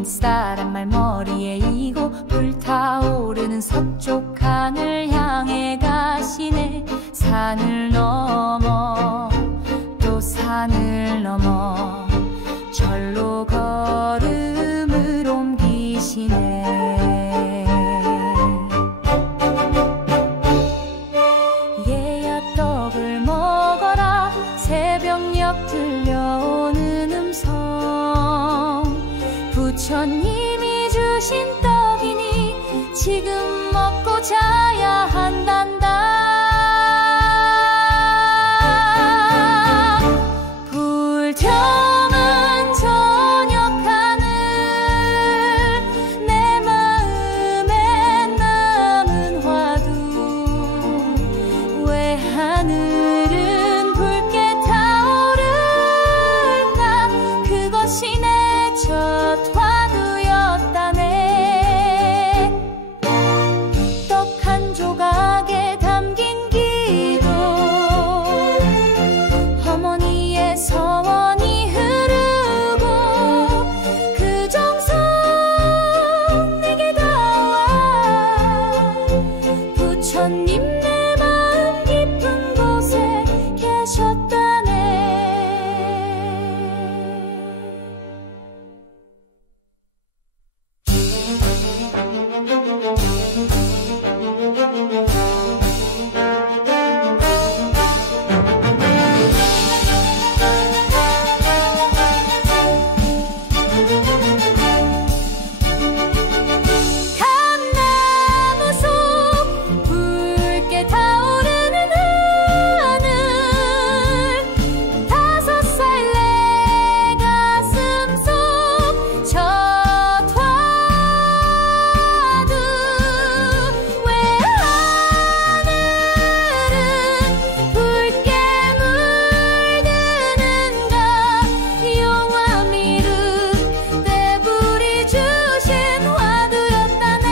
햇살한 말머리에 이고 불타오르는 서쪽 하늘 향해 가시네. 산을 넘어 또 산을 넘어 절로 걸음을 옮기시네. 얘야 떡을 먹어라. 새벽녘 들려오는 음성. 부처님이 주신 떡이니 지금 먹고 자야 한단다. 불평은 저녁 하늘 내 마음에 남은 화두. 왜 하늘은 붉게 타오를까. 그것이 내 첫 화두였다네. 떡 한 조각에 담긴 기도. 어머니의 서원이 흐르고 그 정성 내게 닿아. 부처님 내 마음 깊은 곳에 계셨다네. 감나무 속 붉게 타오르는 하늘. 5살 내 가슴 속 첫 화두. 왜 하늘은 붉게 물드는가. 용화미륵 대불이 주신 화두였다네.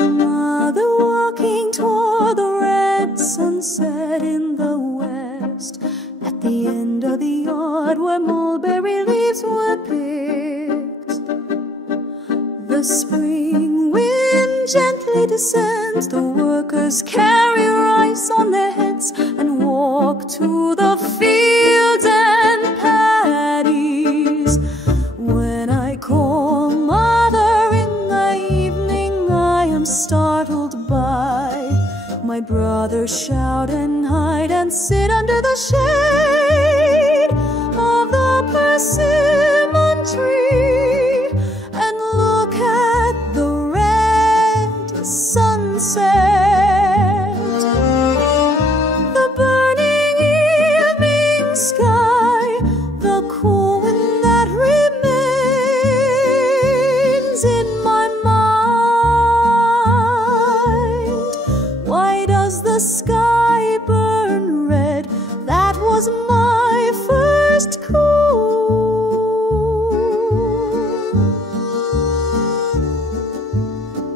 Mother walking toward the red sunset in the west, at the end of the yard where mulberry leaves were picked. The spring wind gently descends. The workers carry rice on their heads and walk to the fields and paddies. When I call mother in the evening, I am startled by my brothers shout and hide and sit under the shade of the persimmon tree and look at the red sunset. The burning evening sky, the cool wind that remains in my mind. Why does the sky burn red? That was my first clue.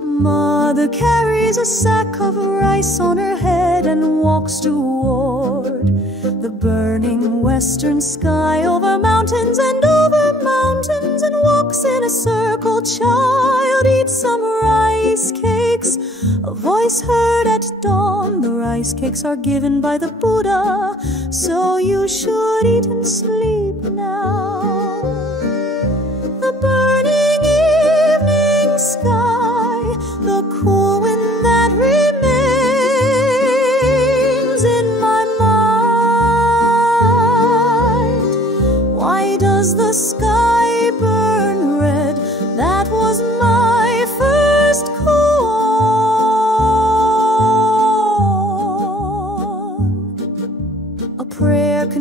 Mother carries a sack of rice on her head and walks toward the burning western sky, over mountains and walks in a circle. Child, eat some rice cakes. A voice heard at dawn. The rice cakes are given by the Buddha, so you should eat and sleep now. The burning evening sky, the cool wind that remains in my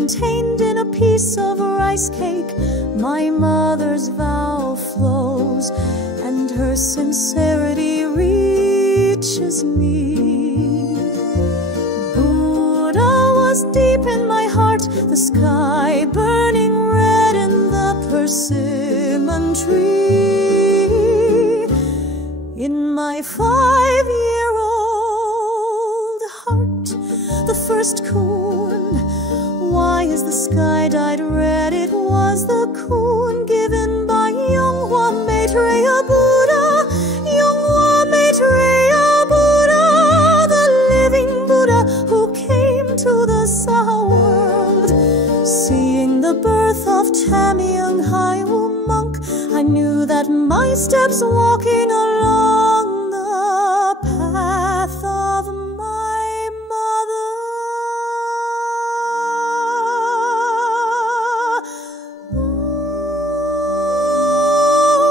contained in a piece of rice cake. My mother's vow flows, and her sincerity reaches me. Buddha was deep in my heart, the sky burning red in the persimmon tree. In my 5-year-old heart, the first coon. Why is the sky dyed red? It was the coon given by Yonghwa Maitreya Buddha. Yonghwa Maitreya Buddha, the living Buddha who came to the Saha world. Seeing the birth of Tamyang Haiwu monk, I knew that my steps walking along the path of my mother.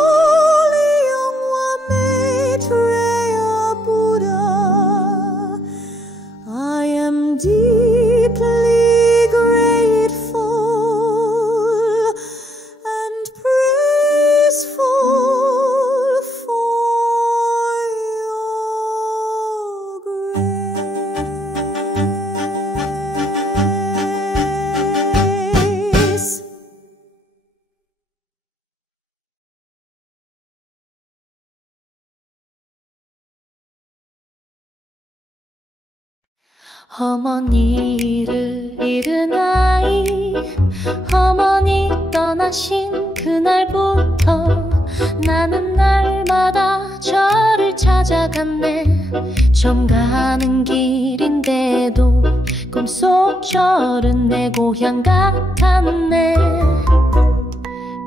Holy Yonghwa Maitreya Buddha, I am deeply grateful and praiseful for your grace. 어머니를 잃은 아이, 어머니 떠나신 그날부터 나는 날마다 절을 찾아갔네. 좀 가는 길인데도 꿈속 절은 내 고향 같았네.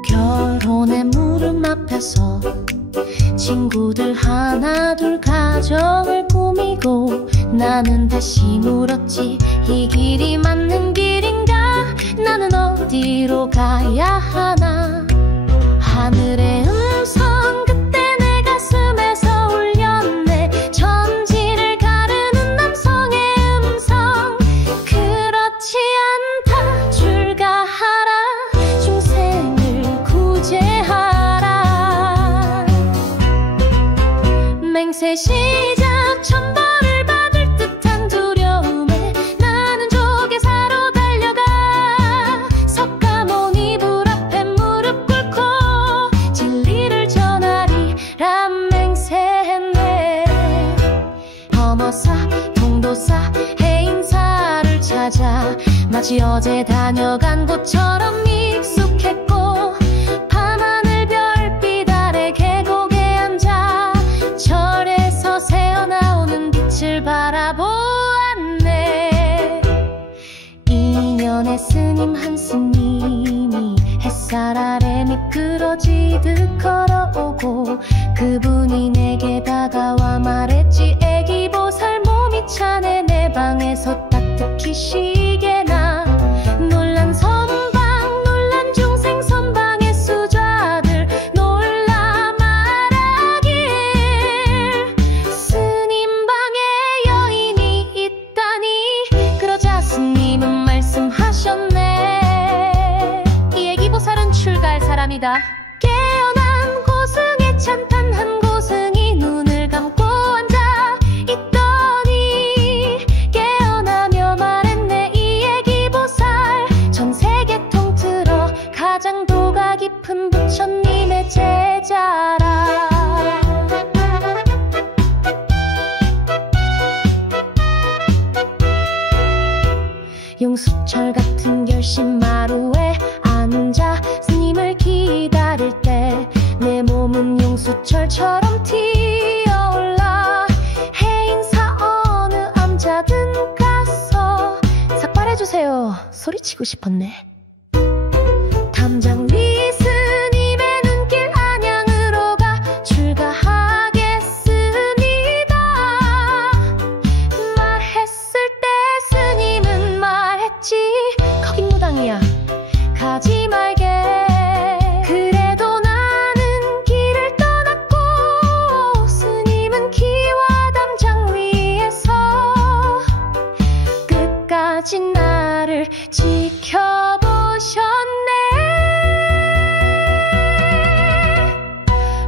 결혼의 무릎 앞에서 친구들 하나 둘 가정을 꾸미고 나는 다시 물었지, 이 길이 맞는 길인가? 나는 어디로 가야 하나? 하늘의 음성 그때 내 가슴에서 울렸네. 천지를 가르는 남성의 음성. 그렇지 않다, 출가하라, 중생을 구제하라. 맹세 시작, 천벌을 받을 듯한 두려움에 나는 조계사로 달려가 석가모니 불 앞에 무릎 꿇고 진리를 전하리라 맹세했네. 범어사, 통도사, 해인사를 찾아 마치 어제 다녀간 곳처럼 익숙했고, 밤하늘 별빛 아래 계곡에 앉아 절에서 새어나오는 빛을 바라보았네. 2년의 스님 한 스님이 햇살 아래 미끄러지듯 걸어오고, 그분이 내게 다가와 말했지, 애기 보살 몸이 차네. 내 방에서 따뜻히 쉬게나. 놀란 선방, 놀란 중생 선방의 수좌들 놀라 말하길, 스님 방에 여인이 있다니. 그러자 스님은 말씀하셨네. 이 애기보살은 출가할 사람이다. 깨어난 고승에 찬탄 한 고승이 눈을 감고 앉아 있더니 깨어나며 말했네. 이 애기보살 전 세계 통틀어 가장 도가 깊은 부처님의 제자라. 용수철 같은 결심 마루에 앉아 스님을 기다릴 때 내 몸은 용수철처럼 튀어올라. 해인사 어느 암자든 가서 삭발해주세요 소리치고 싶었네. 담장 위 스님의 눈길 안양으로 가 출가하겠습니다 말했을 때 스님은 말했지, 거긴 무당이야, 가지 말게. 그래도 나는 길을 떠났고 스님은 키와 담장 위에서 끝까지 날 나를 지켜보셨네.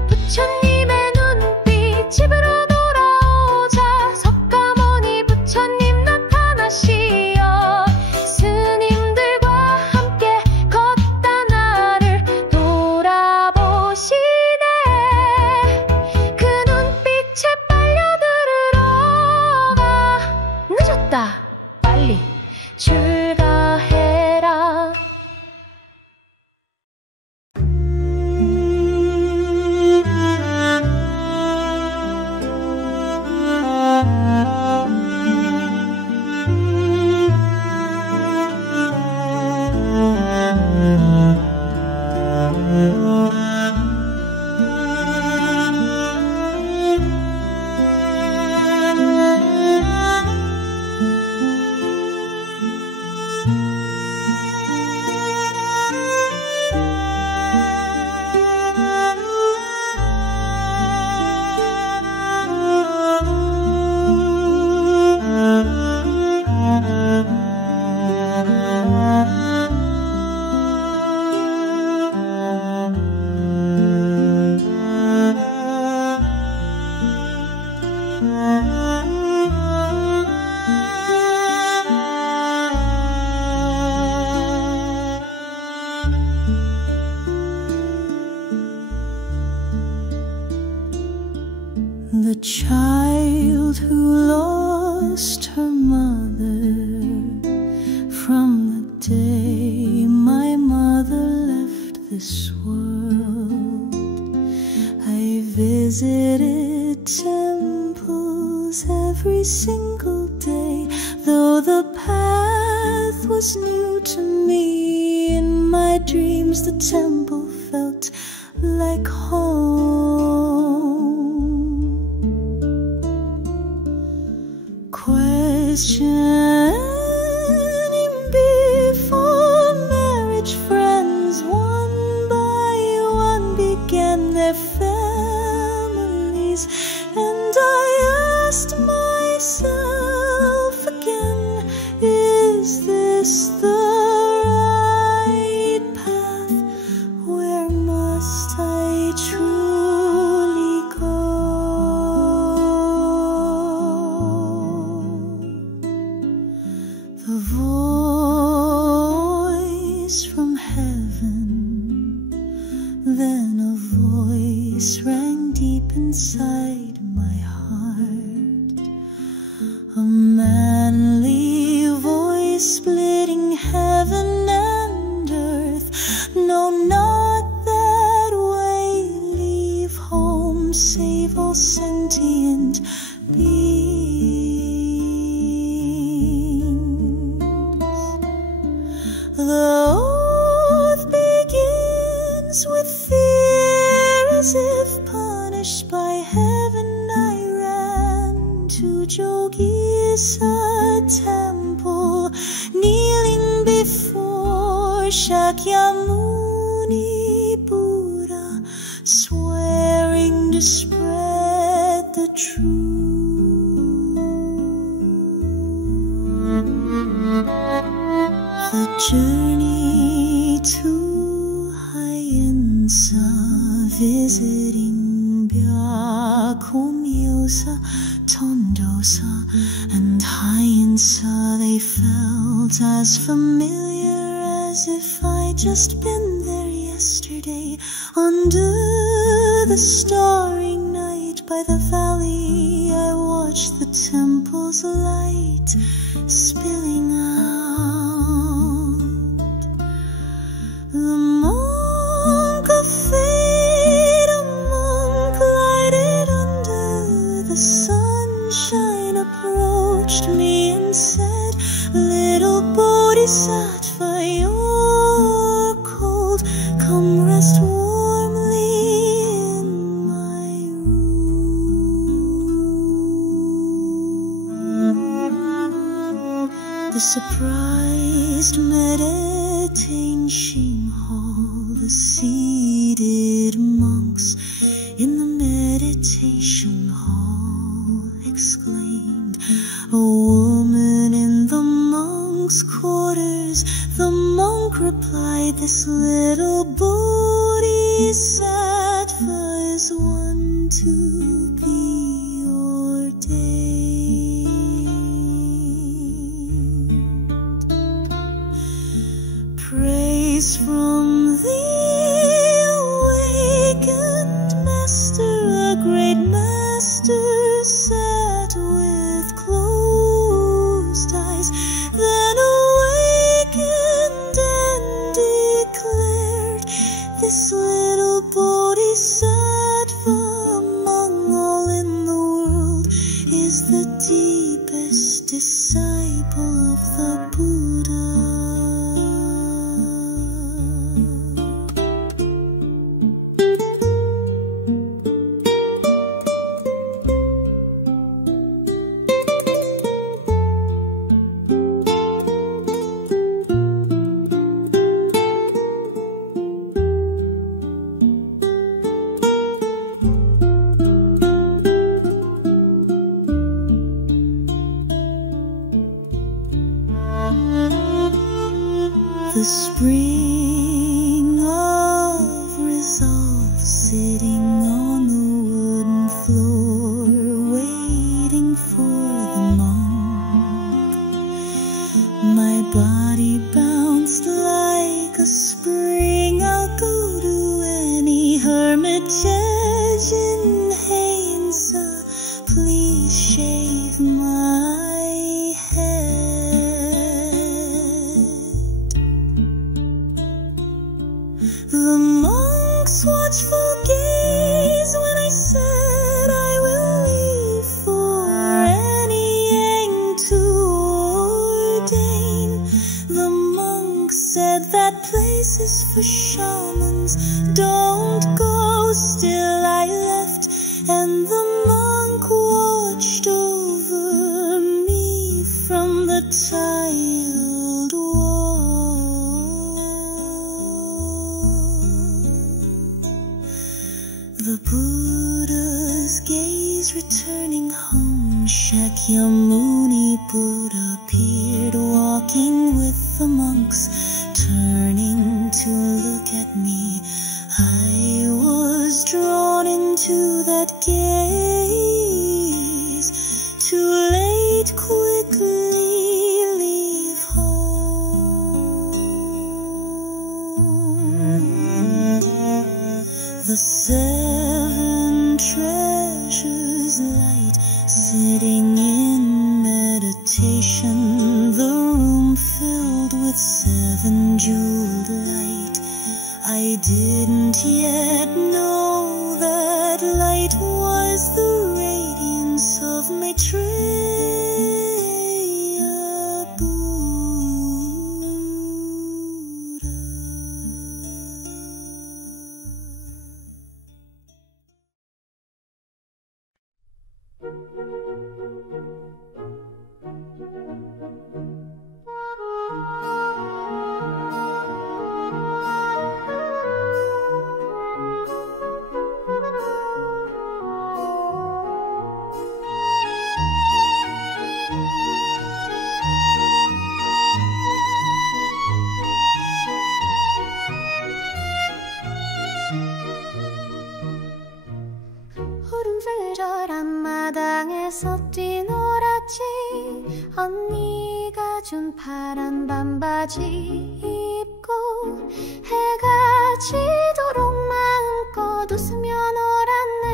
부처님의 눈빛 집으로 돌아오자 석가모니 부처님 나타나시어 스님들과 함께 걷다 나를 돌아보시네. 그 눈빛에 빨려 들어가. 늦었다. 빨리 출가해라. The child who lost her mother, from the day my mother left this world, I visited temples every single day. Though the path was new to me, in my dreams the temple felt like home. Questioning before marriage, friends one by one began their families, and I asked myself again, is this the right path? Where must I truly go? The voice from heaven, then a voice rang deep inside my heart, a manly voice splitting heaven and earth. No, not that way, leave home, save all sentient beings. The oath begins with fear, as if punished by heaven. I ran to Jogisa temple, kneeling before Shakyamuni Buddha, swearing to spread the truth. The journey to Hyensa, visiting Byakumyosa, Tondosa, and Hyensa, they felt as familiar as if I'd just been there yesterday. Under the starry night by the valley, I watched the temple's light spilling out. The monk of fate, a monk lighted under the sunshine, approached me and said, little Bodhisattva, you're cold, come rest warmly in my room. The surprised meditation hall, the seated monks in the meditation hall exclaimed, a woman in the monk's quarters replied, this little boat is sad for his one to be ordained. Praise from the awakened master, a great master sat with closed eyes, then awakened and declared, this little bodhisattva among all in the world is the deepest disciple of the Buddha. The spring of resolve sitting on the wooden floor, waiting for the monk. My body bounced like a spring. I'll go to any hermitage in Hainsa. Please shave my head. The monk's watchful gaze when I said I will leave for Anyang to ordain. The monk said that place is for shamans, don't go. Still I left, and the monk watched over me from the tiled wall. The Buddha's gaze returning home, Shakyamuni Buddha appeared, walking with the monks, turning to look at me. I was drawn into that gaze, too late, quickly leave home. The seven treasures light, sitting in meditation, the room filled with seven jeweled light. I didn't yet know that light was the radiance of Maitreya Buddha. 푸른풀절한 마당에서 뛰놀았지. 언니가 준 파란 반바지 입고 해가 지도록 마음껏 웃으며 놀았네.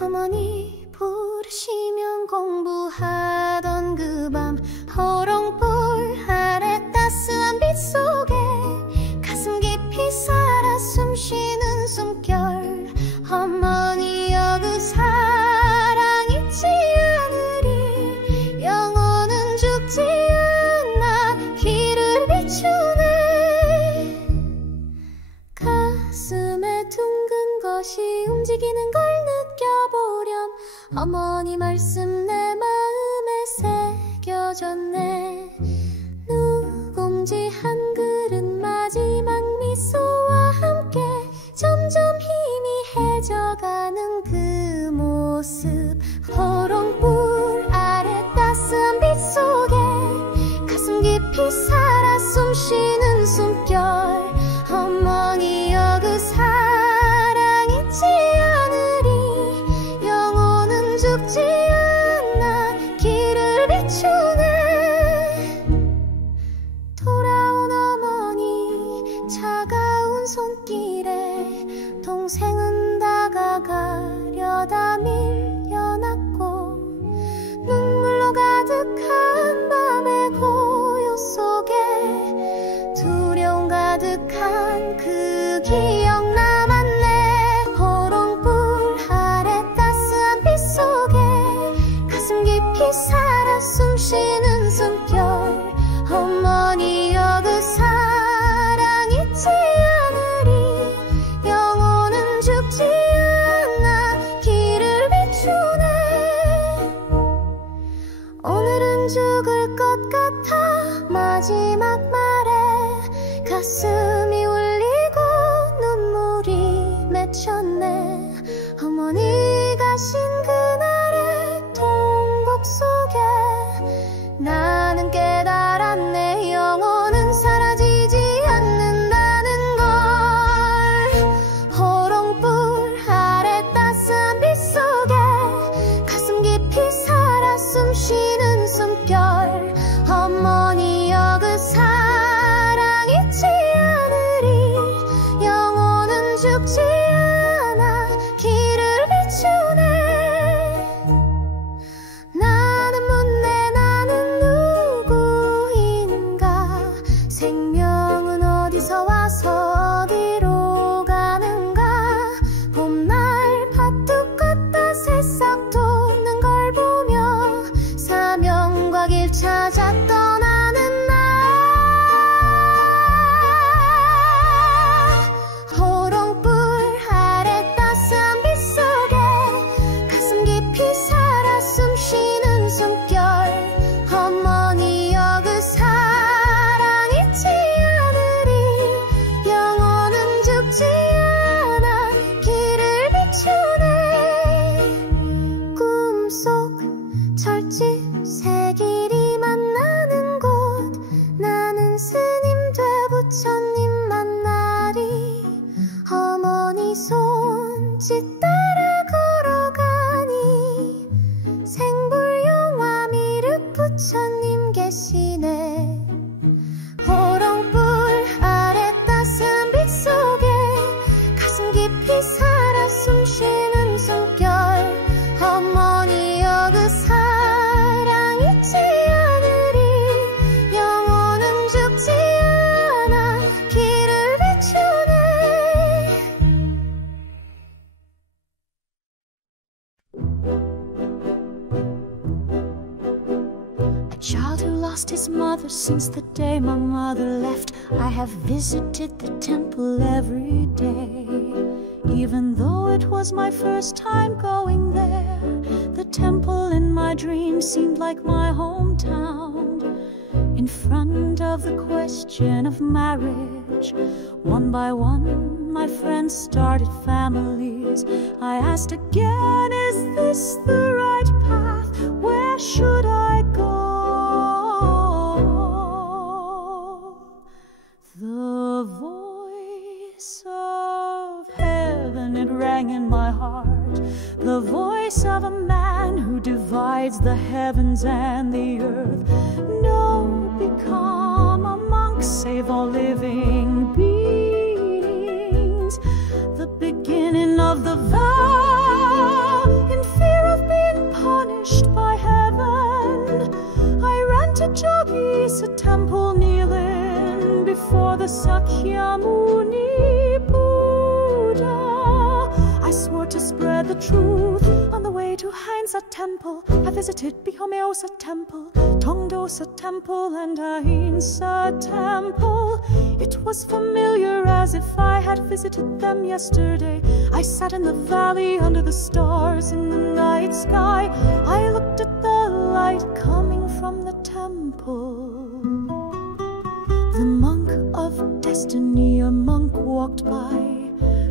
어머니 부르시면 공부하던 그 밤, 호롱불 아래 따스한 빛 속에 가슴 깊이 살아 숨쉬는 숨결. 어머니여 그 사랑 잊지 않으리. 영혼은 죽지 않아 길을 비추네. 가슴에 둥근 것이 움직이는 걸 느껴보렴. 어머니 말씀 내 마음에 새겨졌네. 누룽지 한 그릇 마지막 미소와 함께 점점 희미해져가는 그 모습. 호롱불 아래 따스한 빛 속에 가슴 깊이 살아 숨쉬는 숨결 어머니여 그 사랑 잊지 않으리 영혼은 죽지 않아 길을 비추네 돌아온 어머니 차가운 손길에 동생은 다가가려다 밀려났고 눈물로 가득한 밤의 고요 속에 두려움 가득한 그 기억 남았네 호롱불 아래 따스한 빛 속에 가슴 깊이 살아 숨쉬는 숨결 어머니여 그 사랑 잊지 않으리 영혼은 죽지 않아 길을 비추네 오늘은 죽을 것 같아 마지막 말에 가슴이 울리고 눈물이 맺혔네 어머니 가신 그날의 통곡 속에 나는 깨달았네 영혼은 사라지지 않는다는 걸 호롱불 아래 따스한 빛 속에 가슴 깊이 살아 숨쉬는 숨결 어머니여 그 사랑 잊지 않으리 영혼은 죽지 않아 길을 비추네 나는 묻네 나는 누구인가 생명은 어디서 와서 어디로 가는가 봄날 팥뚝 같다 새싹 돋는 걸 보며 사명과 길 찾아 떠나는 날 호롱불 아래 따스한 빛 속에 가슴 깊이 살아 숨쉬는 숨결 어머니여 그 사랑 잊지 않으리 영혼은 죽지 않아 길을 비추네 꿈속 철집 새길이 만나는 곳 나는 스님 돼 부처님 만나리 어머니 손짓 따라 걸어가니 생불용화 미륵 부처님 계시네 호롱불 아래 따스한 빛 속에 가슴 깊이 살아 숨쉬는 숨결 어머니여 그 사랑 잊지 않으리 영혼은 죽지 않아 길을 비추네 A child who lost his mother since the day my mother left. I have visited the temple every day. Even though it was my first time going there, the temple in my dreams seemed like my hometown. In front of the question of marriage, one by one my friends started families. I asked again, is this the right path? Where should I go? The voice of heaven, it rang in my heart. The voice of a man who divides the heavens and the earth. No, become a monk, save all living beings. The beginning of the vow, in fear of being punished by heaven, I ran to Jogisa temple, kneeling before the Sakyamuni Buddha. I swore to spread the truth. On the way to Heinsa temple, I visited Bihomeosa temple, Tongdosa temple, and Ahimsa temple. It was familiar, as if I had visited them yesterday. I sat in the valley under the stars in the night sky. I looked at the light coming from the temple. The monk of destiny, a monk walked by.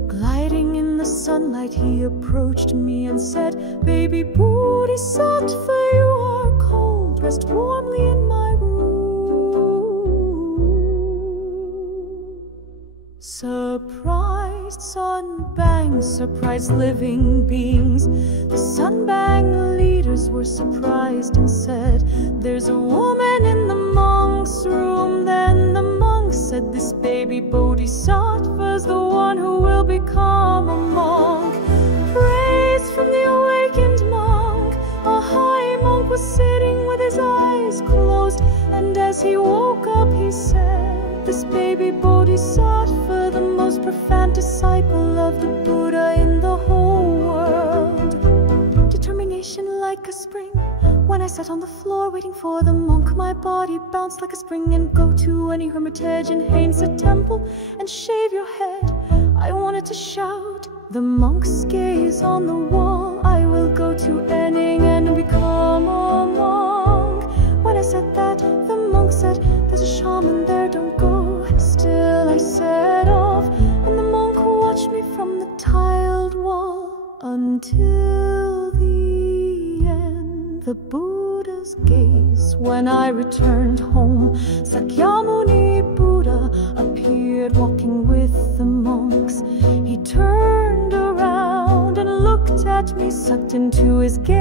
Gliding in the sunlight, he approached me and said, "Baby Bodhisattva, you are cold. Rest warmly in my room." Sunbang surprised living beings. The Sunbang leaders were surprised and said, "There's a woman in the monk's room." Then the monk said, "This baby Bodhisattva's the one who will become a monk." Praise from the awakened monk. A high monk was sitting with his eyes closed, and as he woke up he said, "This baby Bodhisattva, the most profound disciple of the Buddha in the whole world." Determination like a spring. When I sat on the floor waiting for the monk, my body bounced like a spring. And go to any hermitage and Hain's a temple and shave your head. I wanted to shout, the monk's gaze on the wall. I will go to Enning and become a monk. When I said that, the monk said, "There's a shaman there, don't go." Still I set off, and the monk watched me from the tiled wall until the end. The Buddha's gaze. When I returned home, Sakyamuni Buddha appeared walking with the monks. He turned around and looked at me, sucked into his gaze.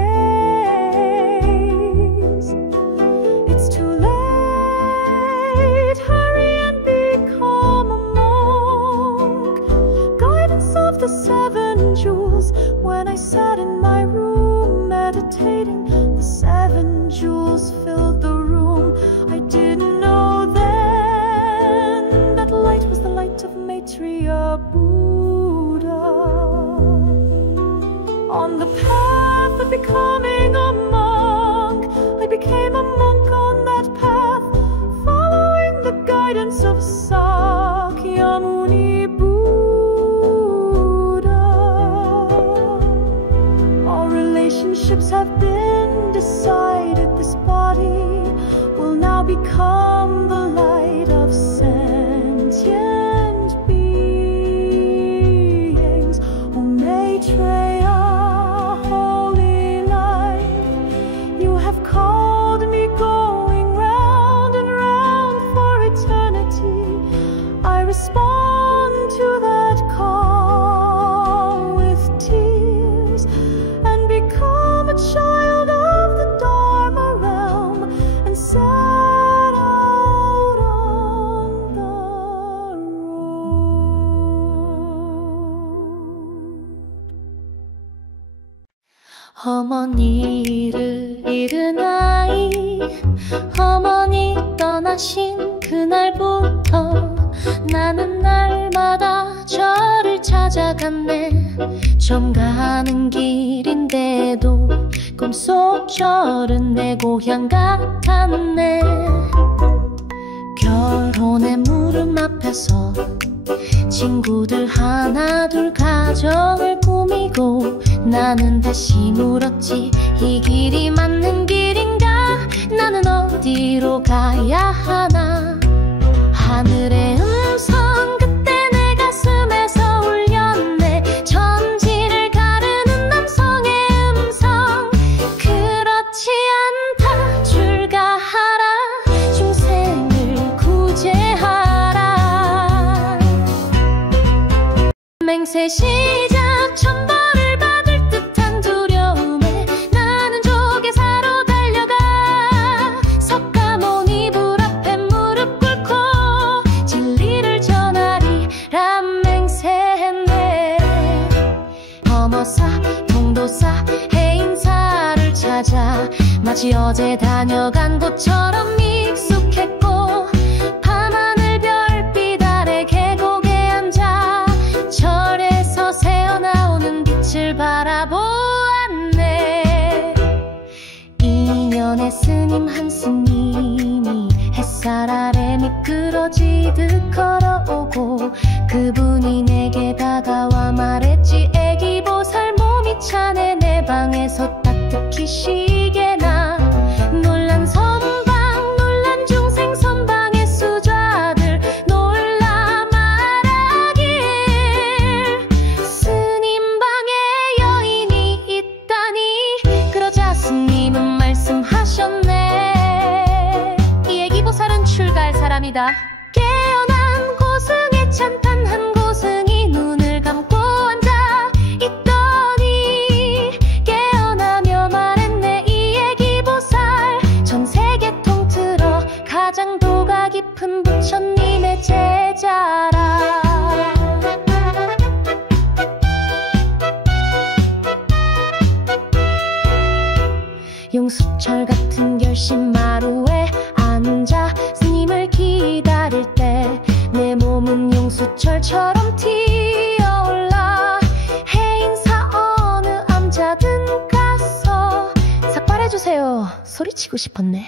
"It's too late, hurry and become a monk." Guidance of the 7 jewels. When I sat in my room meditating, the 7 jewels filled the room. I didn't know then that light was the light of Maitreya Buddha. On the path of becoming a monk, I became a monk on that path, following the guidance of Sakyamuni Buddha. All relationships have been decided. This body will now become the light of sentient beings. Oh Maitreya, holy light, you have called me, going round and round for eternity. I respond to that call with tears and become a child of the Dharma realm and set out on the road. 어머니를 잃은 아이, 어머니 떠나신 그날부터 나는 날마다 저를 찾아갔네. 좀 가는 길인데도 꿈속 절은 내 고향 같았네. 결혼의 무릎 앞에서 친구들 하나 둘 가정을 꾸미고 나는 다시 물었지, 이 길이 맞는 길인가? 나는 어디로 가야 하나? 하늘의 음성 그때 내 가슴에서 울렸네. 천지를 가르는 남성의 음성. 그렇지 않다, 출가하라, 중생을 구제하라. 맹세 시작. 천벌을 받을 듯한 두려움에 나는 조계사로 달려가 석가모니 불 앞에 무릎 꿇고 진리를 전하리라 맹세했네. 범어사, 통도사, 해인사를 찾아 마치 어제 다녀간 곳처럼 익숙했고, 밤하늘 별빛 아래 계곡에 앉아 절에서 새어나오는 빛을 바라보았네. 2년의 스님 한 스님이 햇살 아래 미끄러지듯 걸어오고, 그분이 내게 다가와 말했지, 애기 보살 몸이 차네. 내 방에서 따뜻히 쉬게나. 놀란 선방, 놀란 중생 선방의 수좌들 놀라 말하길, 스님 방에 여인이 있다니. 그러자 스님은 말씀하셨네. 이 애기 보살은 출가할 사람이다. 깨어난 고승의 찬탄 한 고승이 눈을 부처님의 제자라. 용수철 같은 결심 마루에 앉아 스님을 기다릴 때 내 몸은 용수철처럼 튀어올라. 해인사 어느 암자든 가서 삭발해주세요 소리치고 싶었네.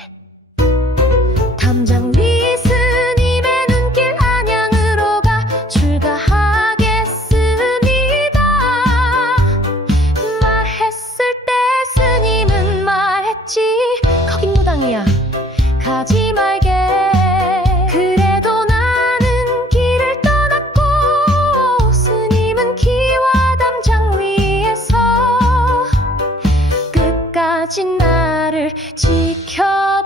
담장리 스님의 눈길 안양으로 가 출가하겠습니다. 말했을 때 스님은 말했지. 거긴 무당이야 가지 말게. 그래도 나는 길을 떠났고 스님은 기와 담장 위에서 끝까지 나를 지켜보셨네.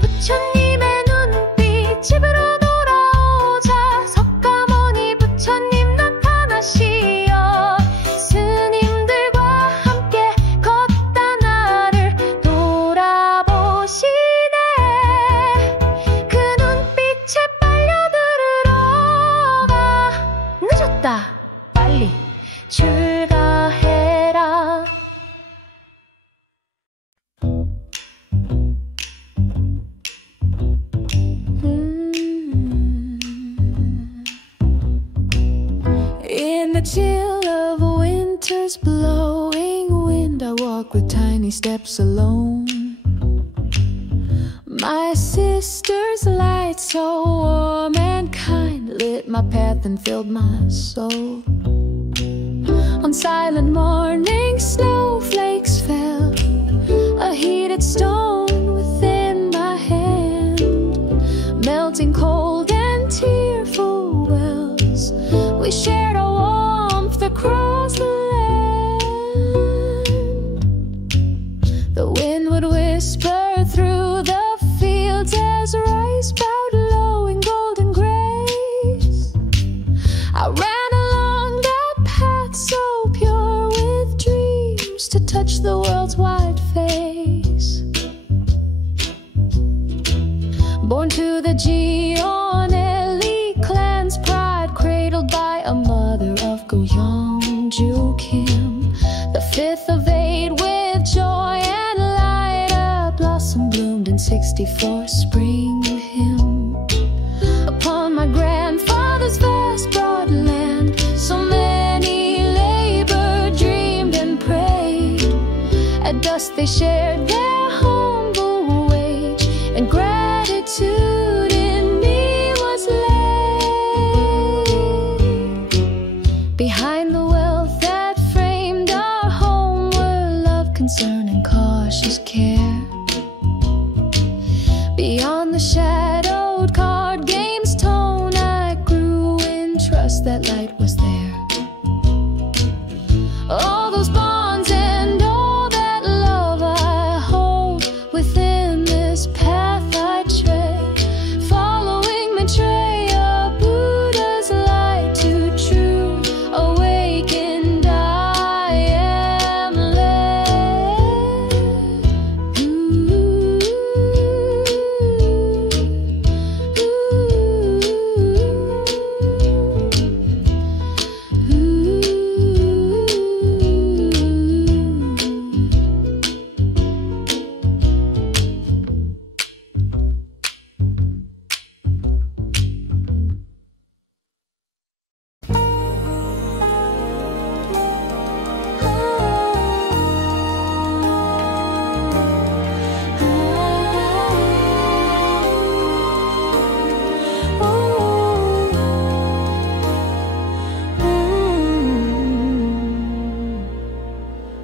부처님의 눈빛 집으로 돌아오자 석가모니 부처님 나타나시어 스님들과 함께 걷다 나를 돌아보시네. 그 눈빛에 빨려 들어가. 늦었다 빨리 출가해라. In the chill of winter's blowing wind, I walk with tiny steps alone. My sister's light, so warm and kind, lit my path and filled my soul. On silent mornings, snowflakes fell, a heated stone within my hand, melting cold and tearful wells. We shared our warmth across the land. The wind would whisper through the fields as rice bowed low in golden grace. I ran along that path so pure with dreams to touch the world's wide face. Born to the Gionelli clan's pride, cradled by a mother of Goyeong-ju Kim, the fifth of 8 with joy and light, a blossom bloomed in 64 spring hymn. Upon my grandfather's vast broad land, so many labored, dreamed and prayed. At dusk they shared their humble wage, and gratitude in me was laid. Behind the wealth that framed our home were love, concern, and cautious care. Beyond the shadowed card game's tone, I grew in trust that light was there. All those bonds and all that love I hold within this path I tread, following Maitreya, Buddha's light to true awakened I am led.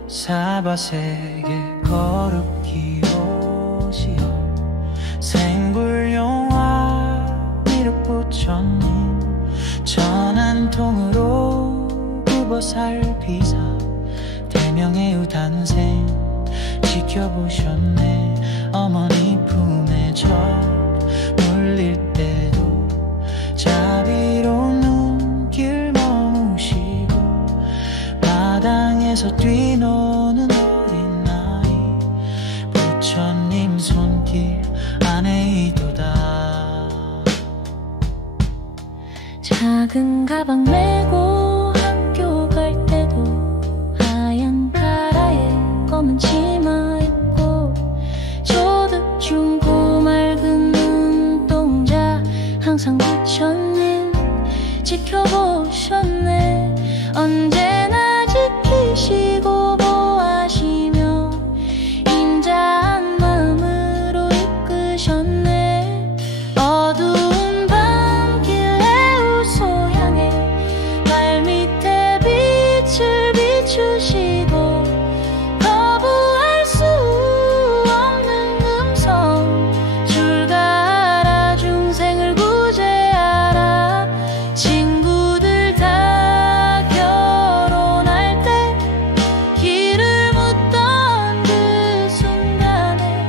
사바세계 거룩히 오시어 생불용화 미륵부처님 전한통으로 구보살피사 대명의 우단생 지켜보셨네. 어머니 품에 젖 물릴 때도 자비로운 눈길 머무시고 마당에서 뛰노는 어린 아이 부처님 손길 안에 이도다. 작은 가방 메고 학교 갈 때도 하얀 가라에 검은 치마 입고 조득 중고 맑은 눈동자 항상 부처님 지켜보셨네. 언제나 지키시고 보하시며 인자한 마음으로 이끄셨네. 어두운 밤길에 우소향해 발밑에 빛을 비추시고 거부할 수 없는 음성 줄 가라 중생을 구제하라. 친구들 다 결혼할 때 길을 묻던 그 순간에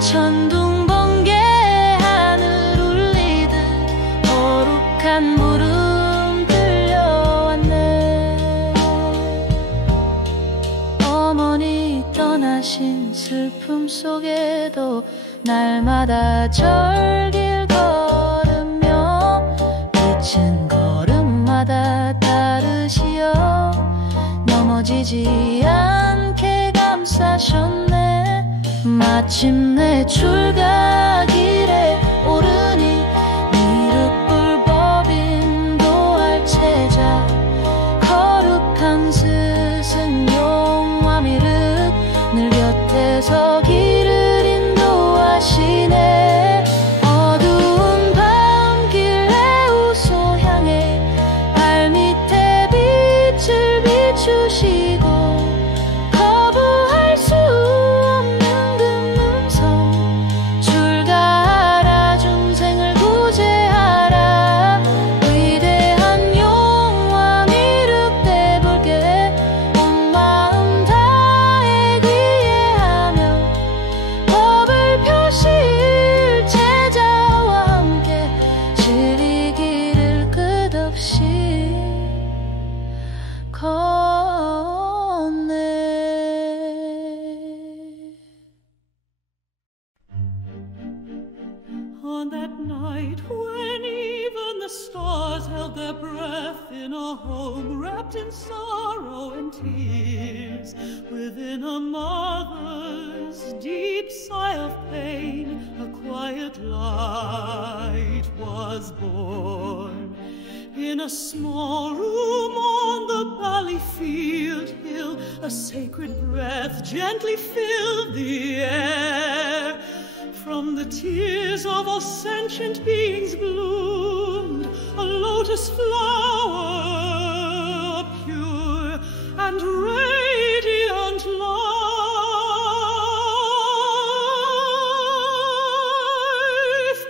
천둥 번개 하늘 울리듯 거룩한 물음 들려왔네. 어머니 떠나신 슬픔 속에도 날마다 절길 걸으며 빛은 걸음마다 따르시어 넘어지지 않게 감싸셨네. 마침내 출가길에 오르니 미륵불법 인도할 제자 거룩한 스승 용화미륵 늘 곁에서 길을 인도하시네. 어두운 밤길에 우소향해 발밑에 빛을 비추시고 거부할 수 없는 그 음성 줄 가라 중생을 구제하라. 위대한 용화 미륵 대불께 온 마음 다해 귀해하며 법을 펴실 제자와 함께 즐기기를 끝없이 걷네. On that night when even the stars held their breath in a home wrapped in sorrow and tears, within a mother's deep sigh of pain, a quiet light was born. In a small room on the Ballyfield hill, a sacred breath gently filled the air. From the tears of all sentient beings bloomed a lotus flower, pure and radiant life.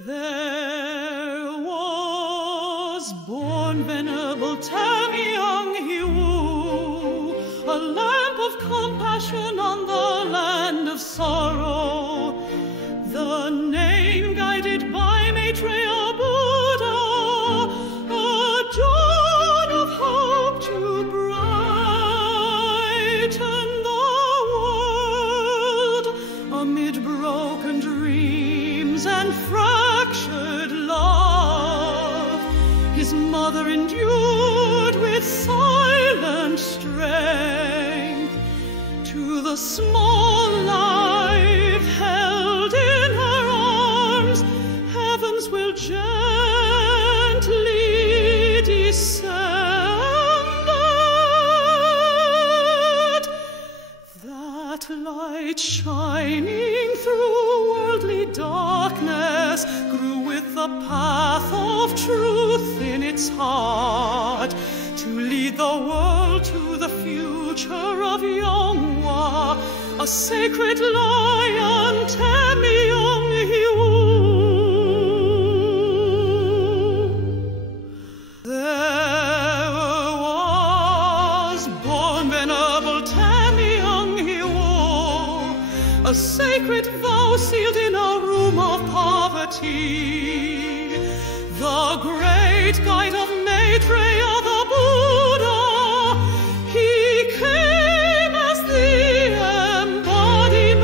There was born Venerable Tamyang Hiwu, a lamp of compassion on the land of sorrow. The name guided by Maitreya Buddha, a dawn of hope to brighten the world amid broken dreams and fractured love. His mother endured with silent strength to the small life held in her arms. Heavens will gently descend. That light shining through worldly darkness grew with the path of truth in its heart, to lead the world to the future of Yongwa, a sacred lion, Tamyang Hiwu. There was born Venerable Tamyang Hiwu, a sacred vow sealed in a room of poverty. The great guide of Maitreya the Buddha, he came as the embodiment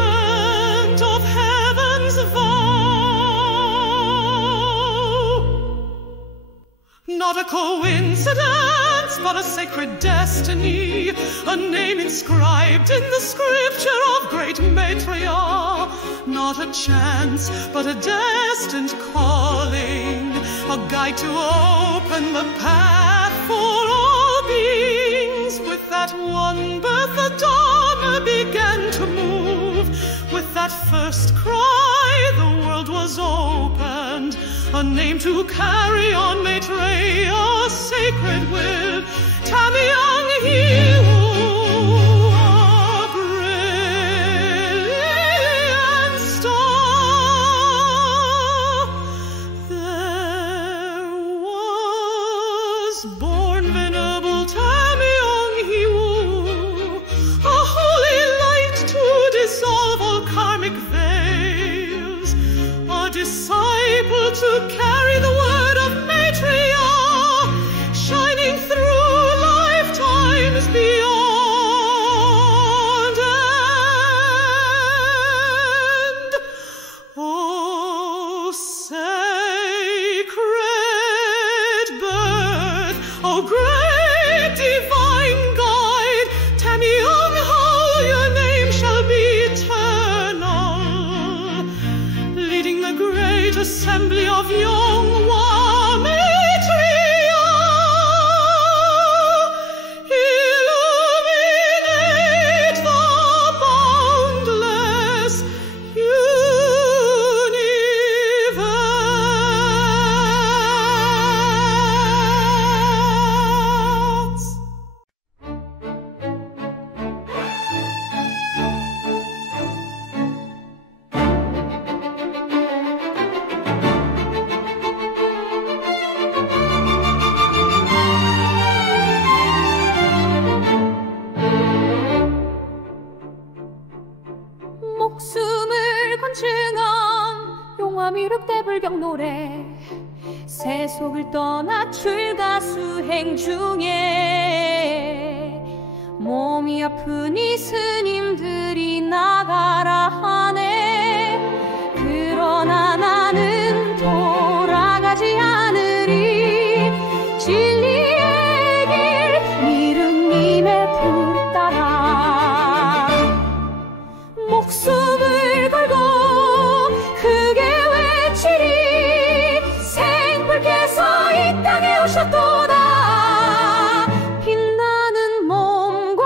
not a coincidence, but a sacred destiny, a name inscribed in the scripture of great Maitreya. Not a chance, but a destined calling, a guide to open the path for all beings. With that one birth the Dharma began to move. With that first cry the world was opened, a name to carry on Maitreya's sacred will. Tamyang Hiu, a brilliant star. There was born Venerable Tamyang Hiu, a holy light to dissolve all karmic veils, a disciple to carry the word of Maitreya, shining through lifetimes beyond end. Oh, sacred birth, oh, great divine guide, Tamyang Hao, your name shall be eternal, leading the great assembly of Yonghwa Maitreya, illuminate the boundless universe. 목숨을 건증한 용화미륵 대불경 노래, 세속을 떠나 출가 수행 중에 몸이 아픈 이 스님들이 나가라 하네. 그러나 나는 돌아가지 않으리. 진리의 길 미륵님의 불 따라 목숨을 걸고 크게 외치리. 생불께서 이 땅에 오셨도다. 빛나는 몸과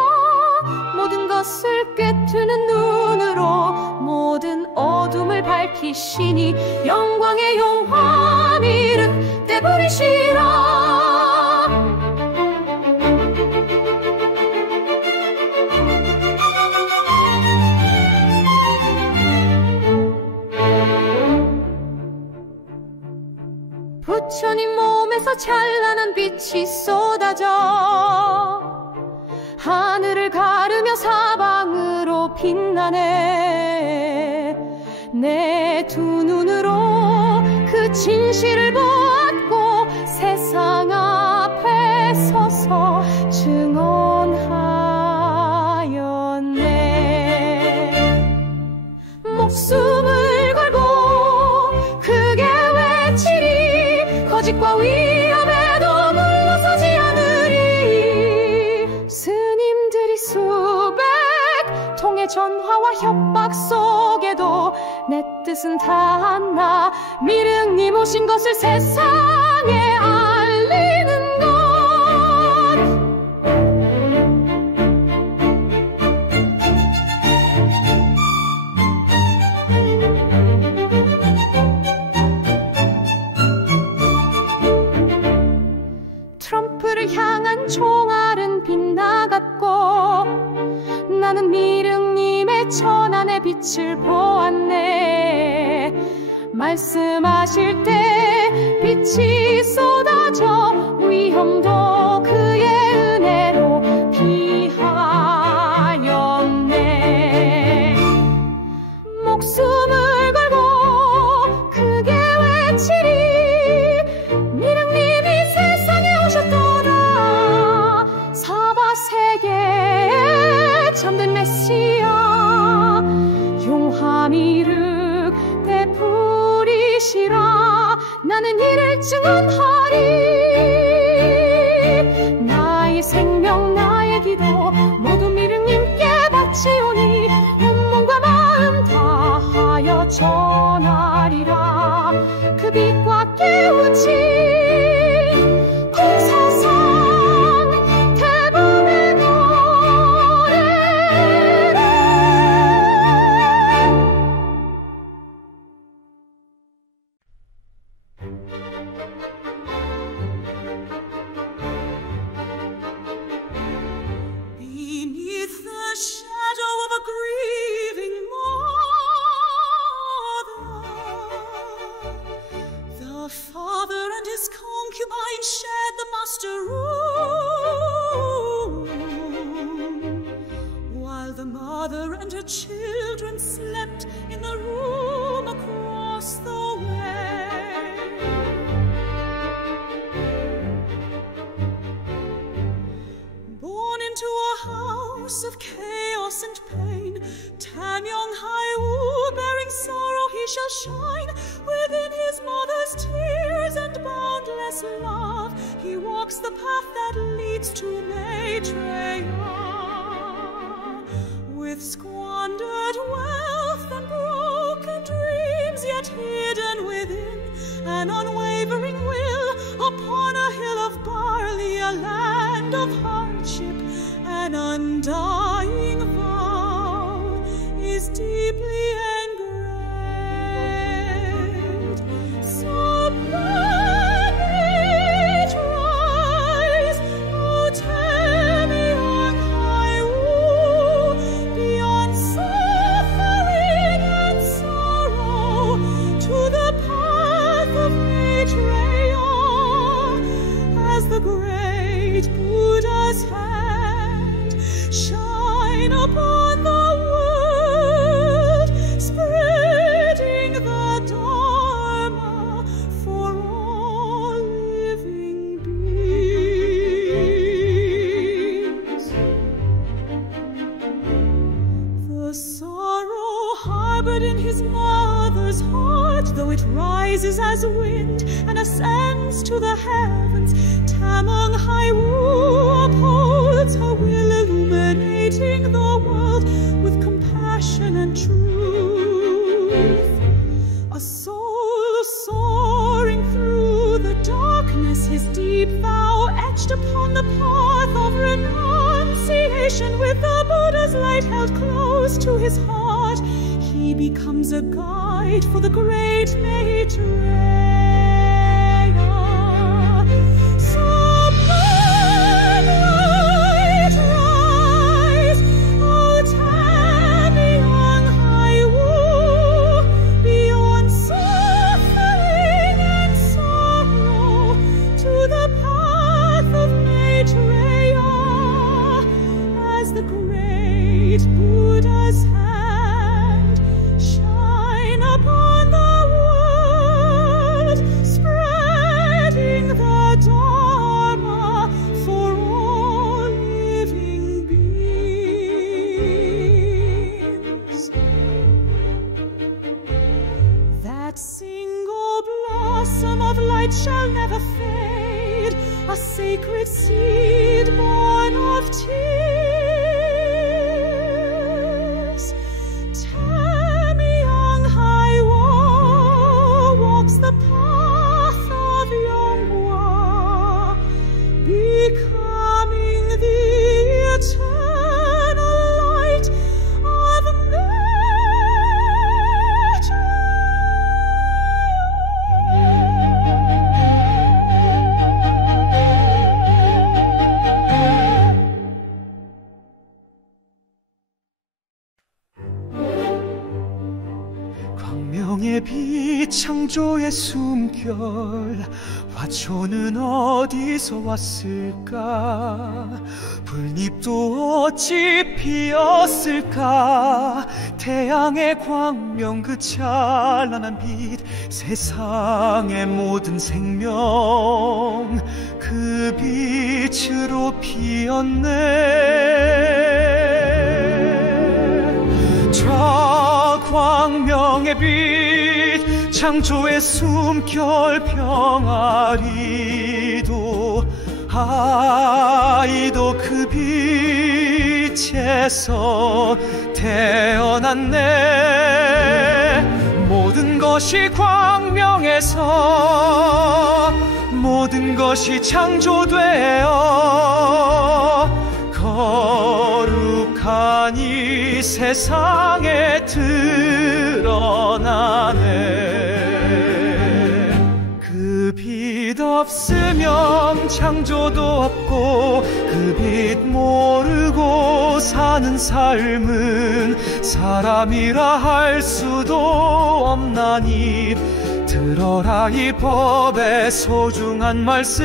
모든 것을 꿰트는 눈으로 모든 어둠을 밝히시니 영광의 용화미륵 대불이시라. 부처님 몸에서 찬란한 빛이 쏟아져 하늘을 가르며 사방으로 빛나네. 내 두 눈으로 그 진실을 보았고 세상 앞에 서서 증언하였네. 목숨을 걸고 크게 외치리. 거짓과 위험에도 물러서지 않으리. 스님들이 수백 통의 전화와 협박 속에도 내 뜻은 다 하나. 미륵님 오신 것을 세상에 알리는 것. 트럼프를 향한 총알은 빗나갔고 나는 미륵님의 천안의 빛을 보았네. 말씀하실 때 빛이 쏟아져 위험도 그의 은혜로 피하였네. 목숨을 걸고 크게 외치리. 미륵님이 세상에 오셨도다. 사바세계에 참된 메시아 용화미륵 대불이시라. 나는 이를 증언하리. children slept in the room across the way. Born into a house of chaos and pain, Tamyong Haiwu, bearing sorrow he shall shine. Within his mother's tears and boundless love, he walks the path that leads to Maitreya. With squandered wealth and broken dreams, yet hidden within an unwavering will, upon a hill of barley, a land of hardship, an undying vow is deeply engraved. So burn it rise, O Tamyong Haiwu, beyond suffering and sorrow, to the path of Maitreya, as the great Buddha's hand shine upon the world, spreading the Dharma for all living beings. The sorrow harbored in his mother's heart, though it rises as wind and ascends to the heavens, Tamyong Haiwu upholds her will, illuminating the world with compassion and truth. A soul soaring through the darkness, his deep vow etched upon the path of renunciation, with the Buddha's light held close to his heart, he becomes a guide for the great Maitreya. Buddha's hand shine upon the world, spreading the Dharma for all living beings. That single blossom of light shall never fade, a sacred seed born of tears. Tamyong Haiwu walks the path of Yongwa, becoming the eternal light of 광명의 빛 창조의 숨결 화초는 어디서 왔을까 풀잎도 어찌 피었을까 태양의 광명 그 찬란한 빛 세상의 모든 생명 그 빛으로 피었네 저 광명의 빛 창조의 숨결 병아리도 아이도 그 빛에서 태어났네 모든 것이 광명에서 모든 것이 창조되어 거룩한 이 세상에 드러나네 그 빛 없으면 창조도 없고 그 빛 모르고 사는 삶은 사람이라 할 수도 없나니 들어라 이 법의 소중한 말씀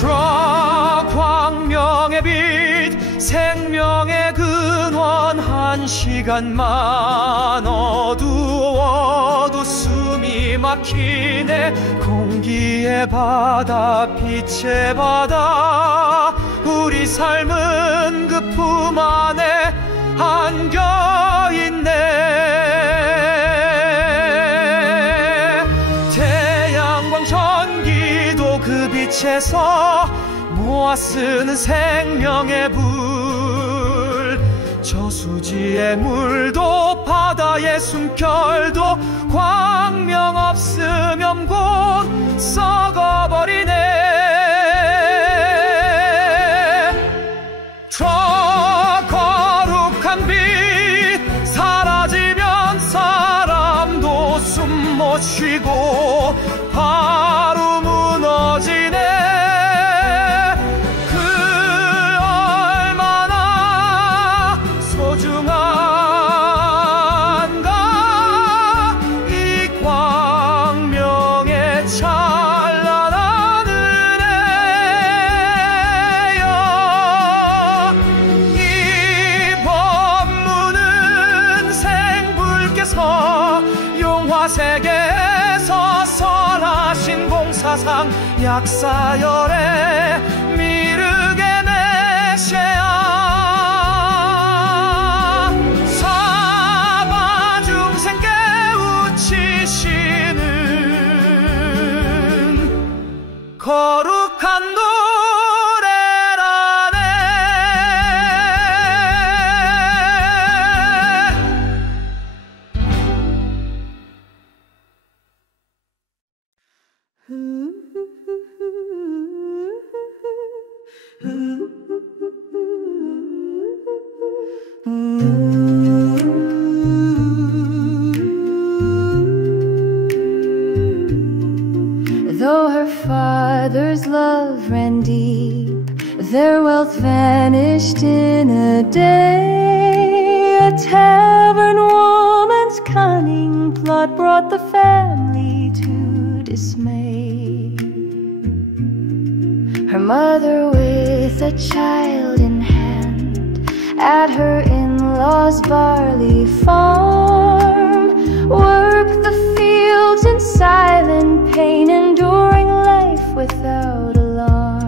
들어 광명의 빛 생명의 근원 한 시간만 어두워도 숨이 막히네. 공기의 바다 빛의 바다 우리 삶은 그 품 안에 안겨있네. 태양광 전기도 그 빛에서 모아 쓰는 생명의 불. 저수지의 물도 바다의 숨결도 광명 없으면 곧 썩어버리네. 저 거룩한 빛 사라지면 사람도 숨 못 쉬고 바로 무너지네. 그 얼마나 소중한가 이 광명의 찬란한 은혜여. 이 법문은 생불께서 용화세계에서 설하신 공사상 약사열의 미르게 메시아. 사바 중생 깨우치시는 거룩한 노래라네. Though her father's love ran deep, their wealth vanished in a day. A tavern woman's cunning plot brought the family to dismay. Her mother with a child in hand at her in-laws' barley farm worked the fields in silent pain, enduring life without alarm.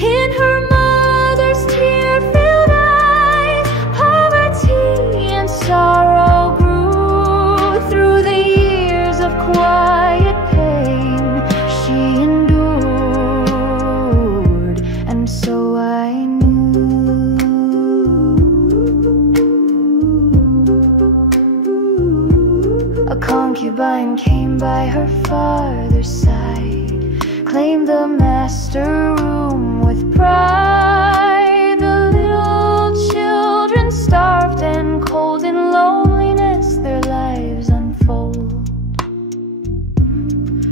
In her mother's tear-filled eyes, poverty and sorrow grew. Through the years of quiet pain she endured, and so I knew. A concubine came by her father's side, claimed the master room with pride. The little children starved and cold in loneliness their lives unfold.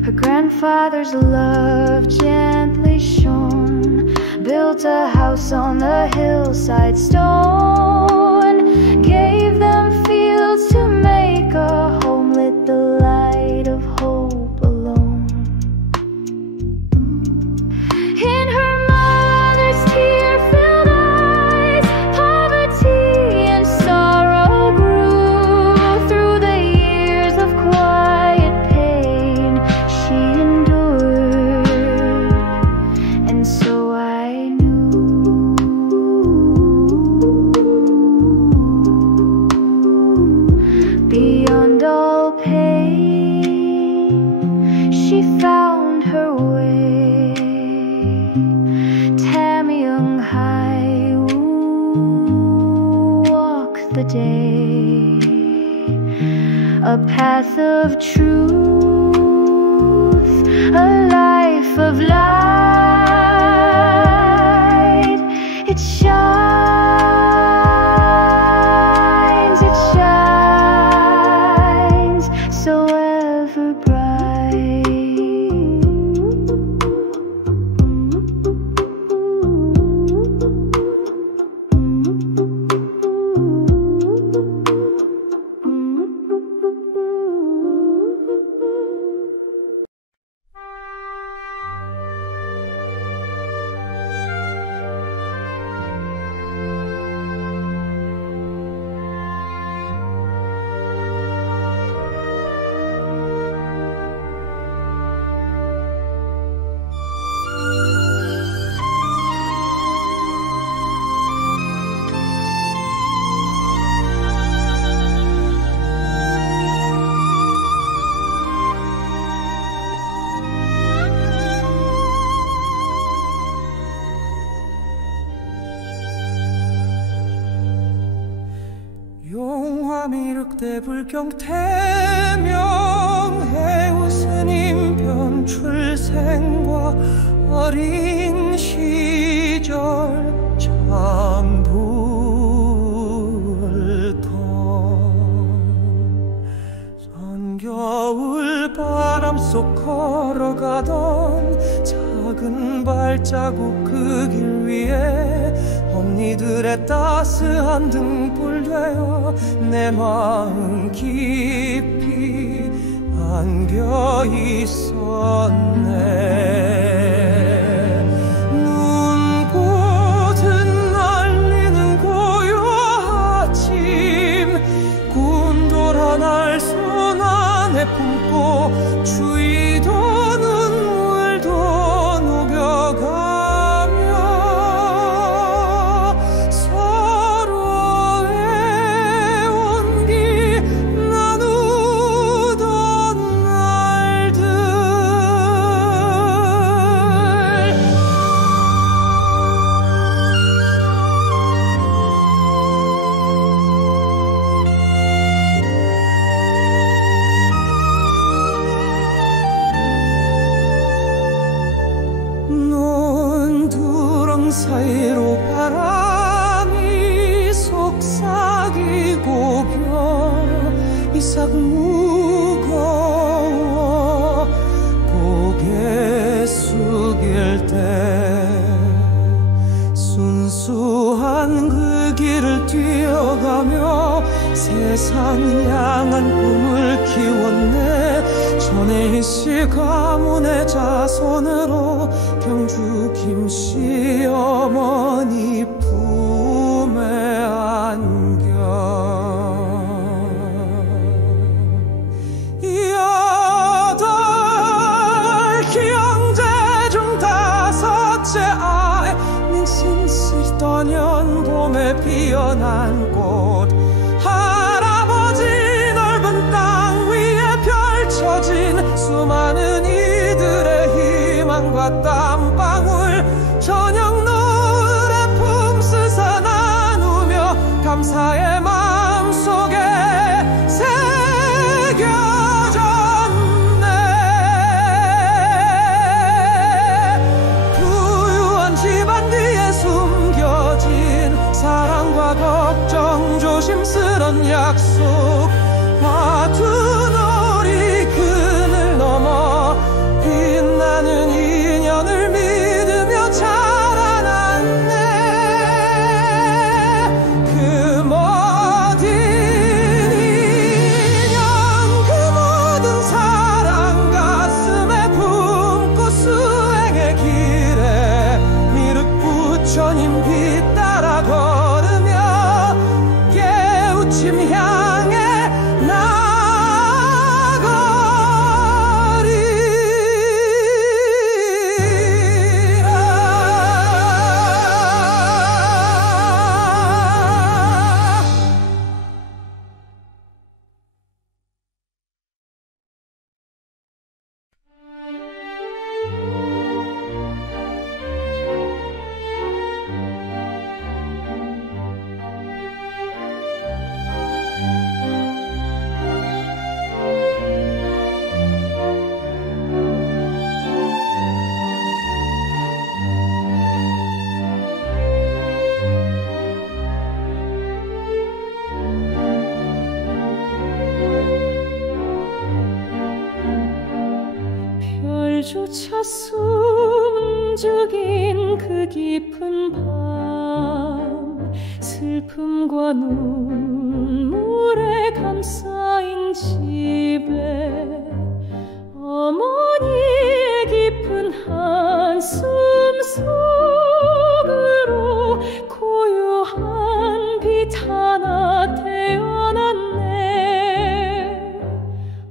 Her grandfather's love gently shone, built a house on the hillside stone, gave them fields to make a home, lit the light of hope alone. In her mother's tear-filled eyes, poverty and sorrow grew. Through the years of quiet pain she endured, and so I knew. Beyond all pain she found her way. Tamyung Hai walk the day, a path of truth, a life of light. It shines, it shines so ever bright. 미륵대 불경 태명 해우스님 변출생과 어린 시절 잠불던 선겨울 바람 속 걸어가던 작은 발자국 그 길 위에 언니들의 따스한 등불 되어 내 마음 깊이 안겨 있었네. 눈꽃은 날리는 고요한 아침 곤돌한 날 손 안에 품고 주위도 눈물도 녹여가며 서로의 온기 나누던 날들. 논두렁 사이로 바람이 속삭이고 이삭 무거워 고개 숙일 때 순수한 그 길을 뛰어가며 세상 향한 꿈을 키웠네. 전에 이씨 가문의 자손으로 경주 김씨 어머니 품에 안겨 여덟 형제 중 다섯째 아이 닝신시던 연봄에 피어난 꽃 할아버지 넓은 땅 위에 펼쳐진 수많은 이들의 희망과 땀방울 저녁 노래 품쓰사 나누며 감사의 마음속에 새겨졌네. 부유한 집안 뒤에 숨겨진 사랑과 걱정 조심스런 약속 화두놀이 그늘 넘어 빛나는 인연을 믿으며 자라났네. 그 모든 인연 그 모든 사랑 가슴에 품고 수행의 길에 미륵 부처님 빛 따라 걸으며 깨우침 향해 별조차 숨죽인 그 깊은 밤 슬픔과 눈물에 감싸인 집에 어머니의 깊은 한숨 속으로 고요한 빛 하나 태어났네.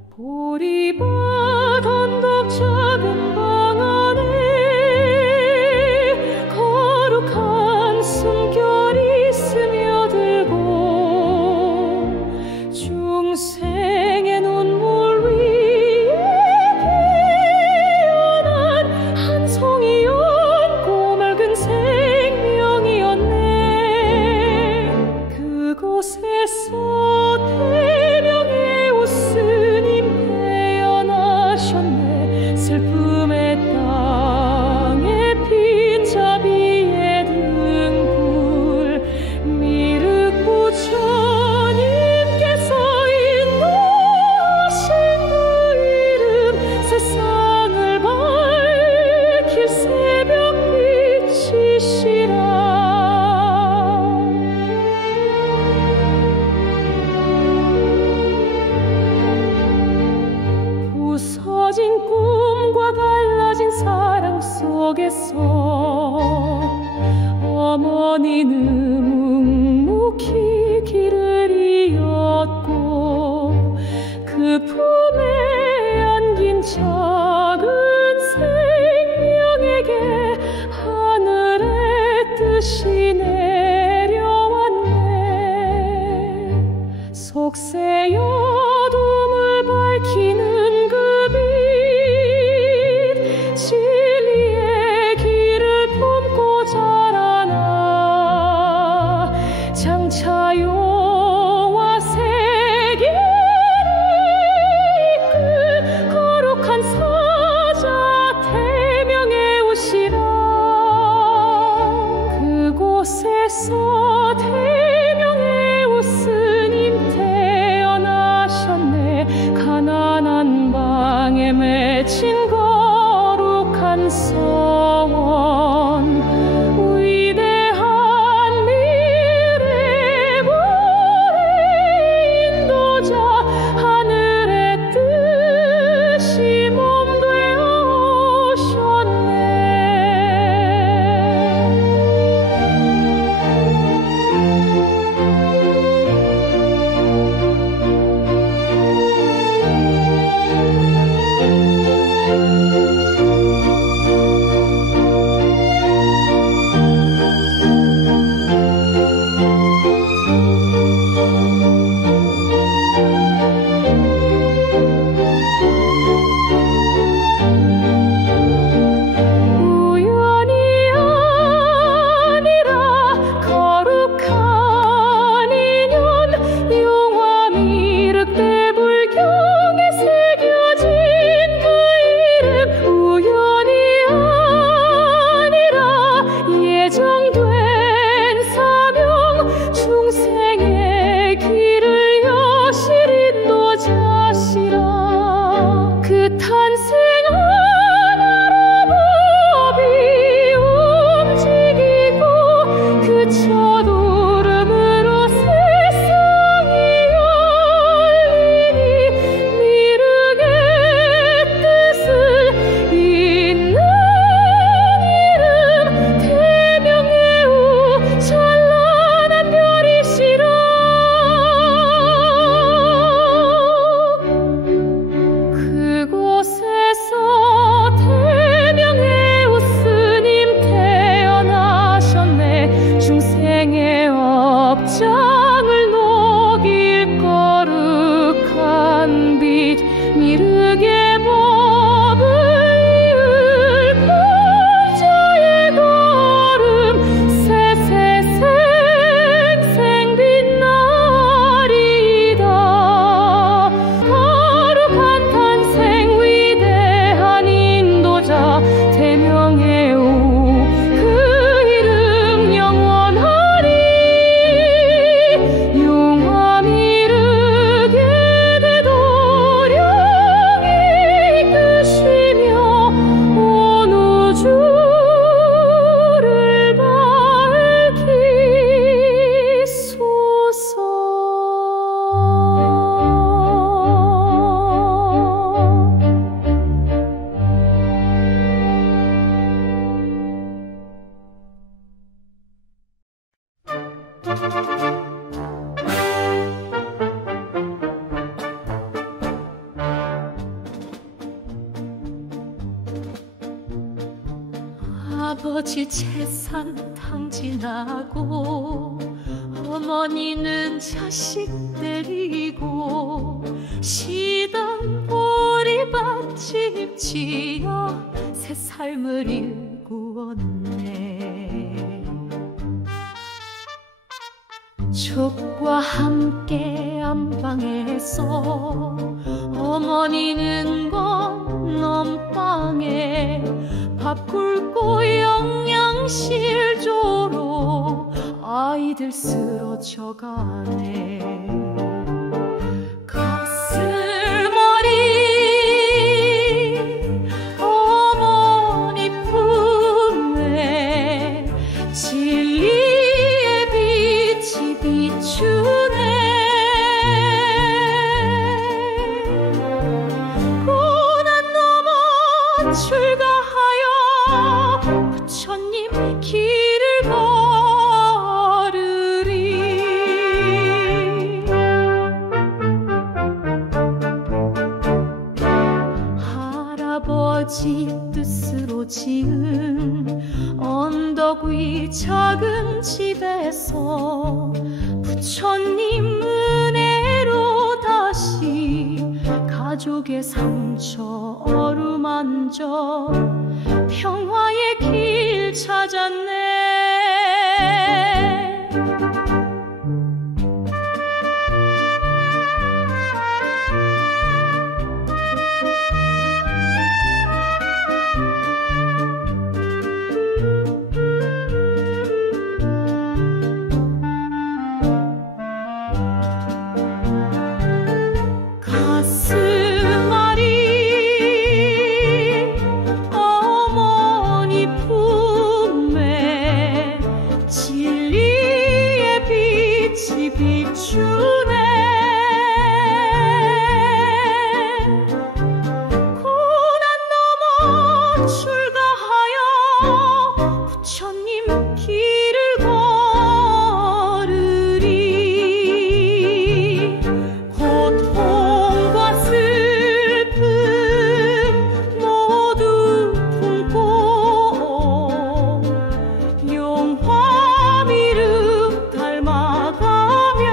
보리밭 작은 방 안에 거룩한 숨결이 스며들고 중생의 눈물 위에 장차 여호와 세계를 이끌 거룩한 사자 대명에 오시라. 그곳에서 대명의 오스님 태어나셨네. 가난한 방에 맺힌 거룩한 성원, 위대한 미래 보의 인도자, 하늘의 뜻이 몸 되어 오셨네. 우연이 아니라 거룩한 인연, 용화 미륵 대불경에 새겨진 그 이름. 우연이 아니라 예정된 사명, 중생의 길을 여실 인도자시라. 그 탄생한 나라법이 움직이고 그 첫 울음으로 세상이 열리니 미륵의 뜻을 잇는 이름, 대명의 우 찬란한 별이시라. 그곳에서 대명의 오스님 태어나셨네. 중생의 업장을 녹일 거룩한 빛, 미륵의 법을 이을 불자의 걸음, 세세생생 빛나리이다. 거룩한 탄생, 위대한 인도자, 대명의 우, 그 이름 영원하리. 용화 미륵의 대도령이 이끄시며 온 우주를 아버지 재산 탕진하고 어머니는 자식 데리고 시당 보리밭집 지어 새 삶을 일구었네. 족과 함께 안방에서 어머니는 건넌방에 밥 굶고 영양실조로 아이들 쓰러져가네. 가슴앓이 어머니 품에 진리의 빛이 비추네. 고난 넘어 출가하여 부처님 길을 걸으리. 할아버지 뜻으로 지은 언덕 위 작은 집에서 부처님 은혜로 다시 가족의 상처 어루만져 평화의 길 찾았네. 비추네. 고난 넘어 출가하여 부처님 길을 걸으리. 고통과 슬픔 모두 품고 용화 미륵 닮아가며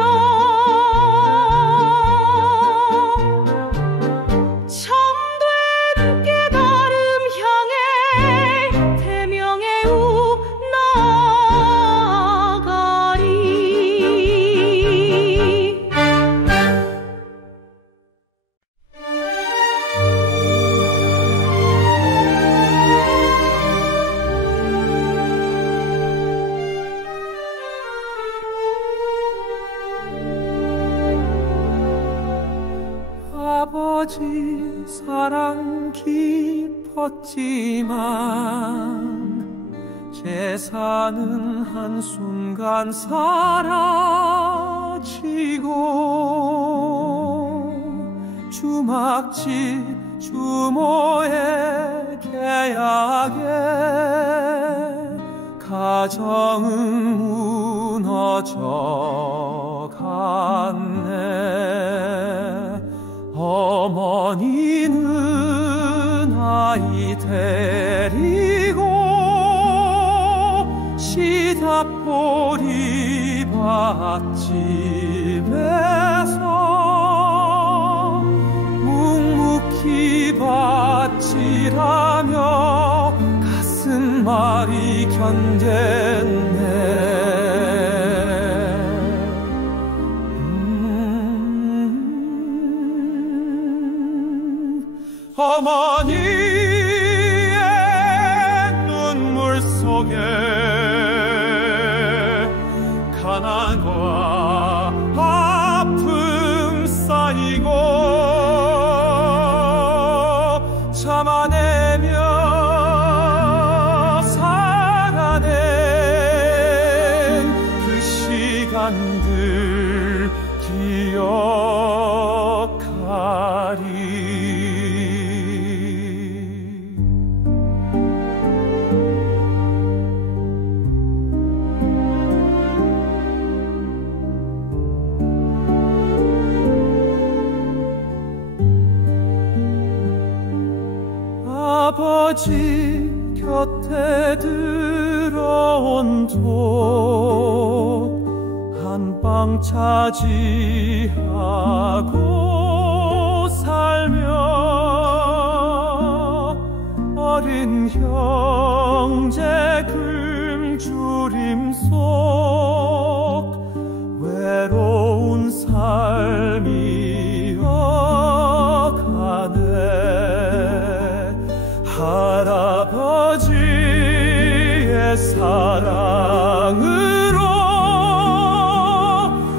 참된 깨달음 향해 태명의 우 나아가리. 아버지 사랑 깊었지만 제사는 한순간 사라지고 주막집 주모의 계약에 가정은 무너져 갔네. 어머니는 아이 데리고 시다보리 밭집에서 묵묵히 밭질하며 가슴앓이 견뎠네. 어머니의 눈물 속에 가난과 아픔 쌓이고 참아내며 살아낸 그 시간들 기억하리. 아버지 곁에 들어온 독 한방 차지하고 살며 어린 형제 굶주림 속 외로운 삶이어가네. 할아버지의 사랑으로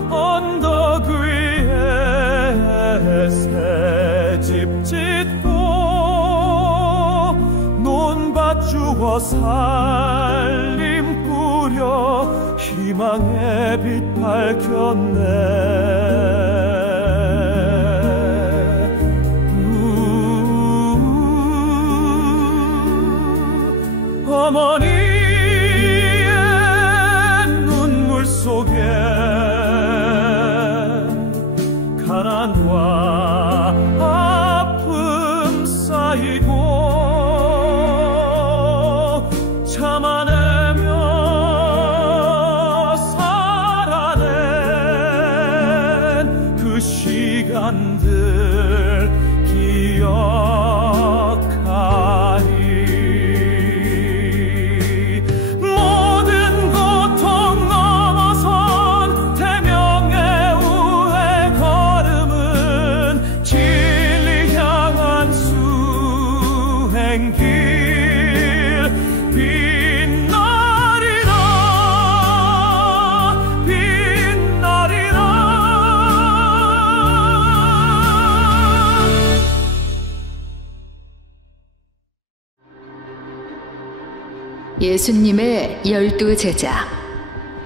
언덕 위에 새집 짓고 논밭 주워 살림 꾸려 희망의 빛 밝혔네. 어머니의 눈물 속에 가난과 아픔 쌓이고 참아내며 살아낸 그 시간들 기억하리. 예수님의 12 제자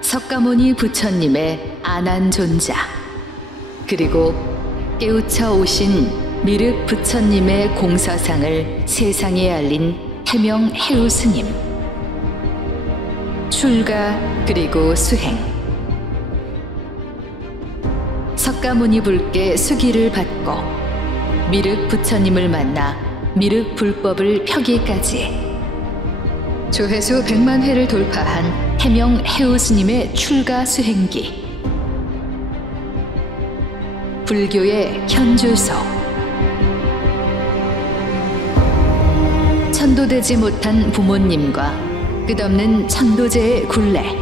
석가모니 부처님의 안한존자, 그리고 깨우쳐 오신 미륵 부처님의 공사상을 세상에 알린 해명 해우 스님. 출가 그리고 수행. 석가모니 불께 수기를 받고 미륵 부처님을 만나 미륵 불법을 펴기까지 조회수 100만 회를 돌파한 해명 해우 스님의 출가 수행기. 불교의 현주소. 천도되지 못한 부모님과 끝없는 천도제의 굴레.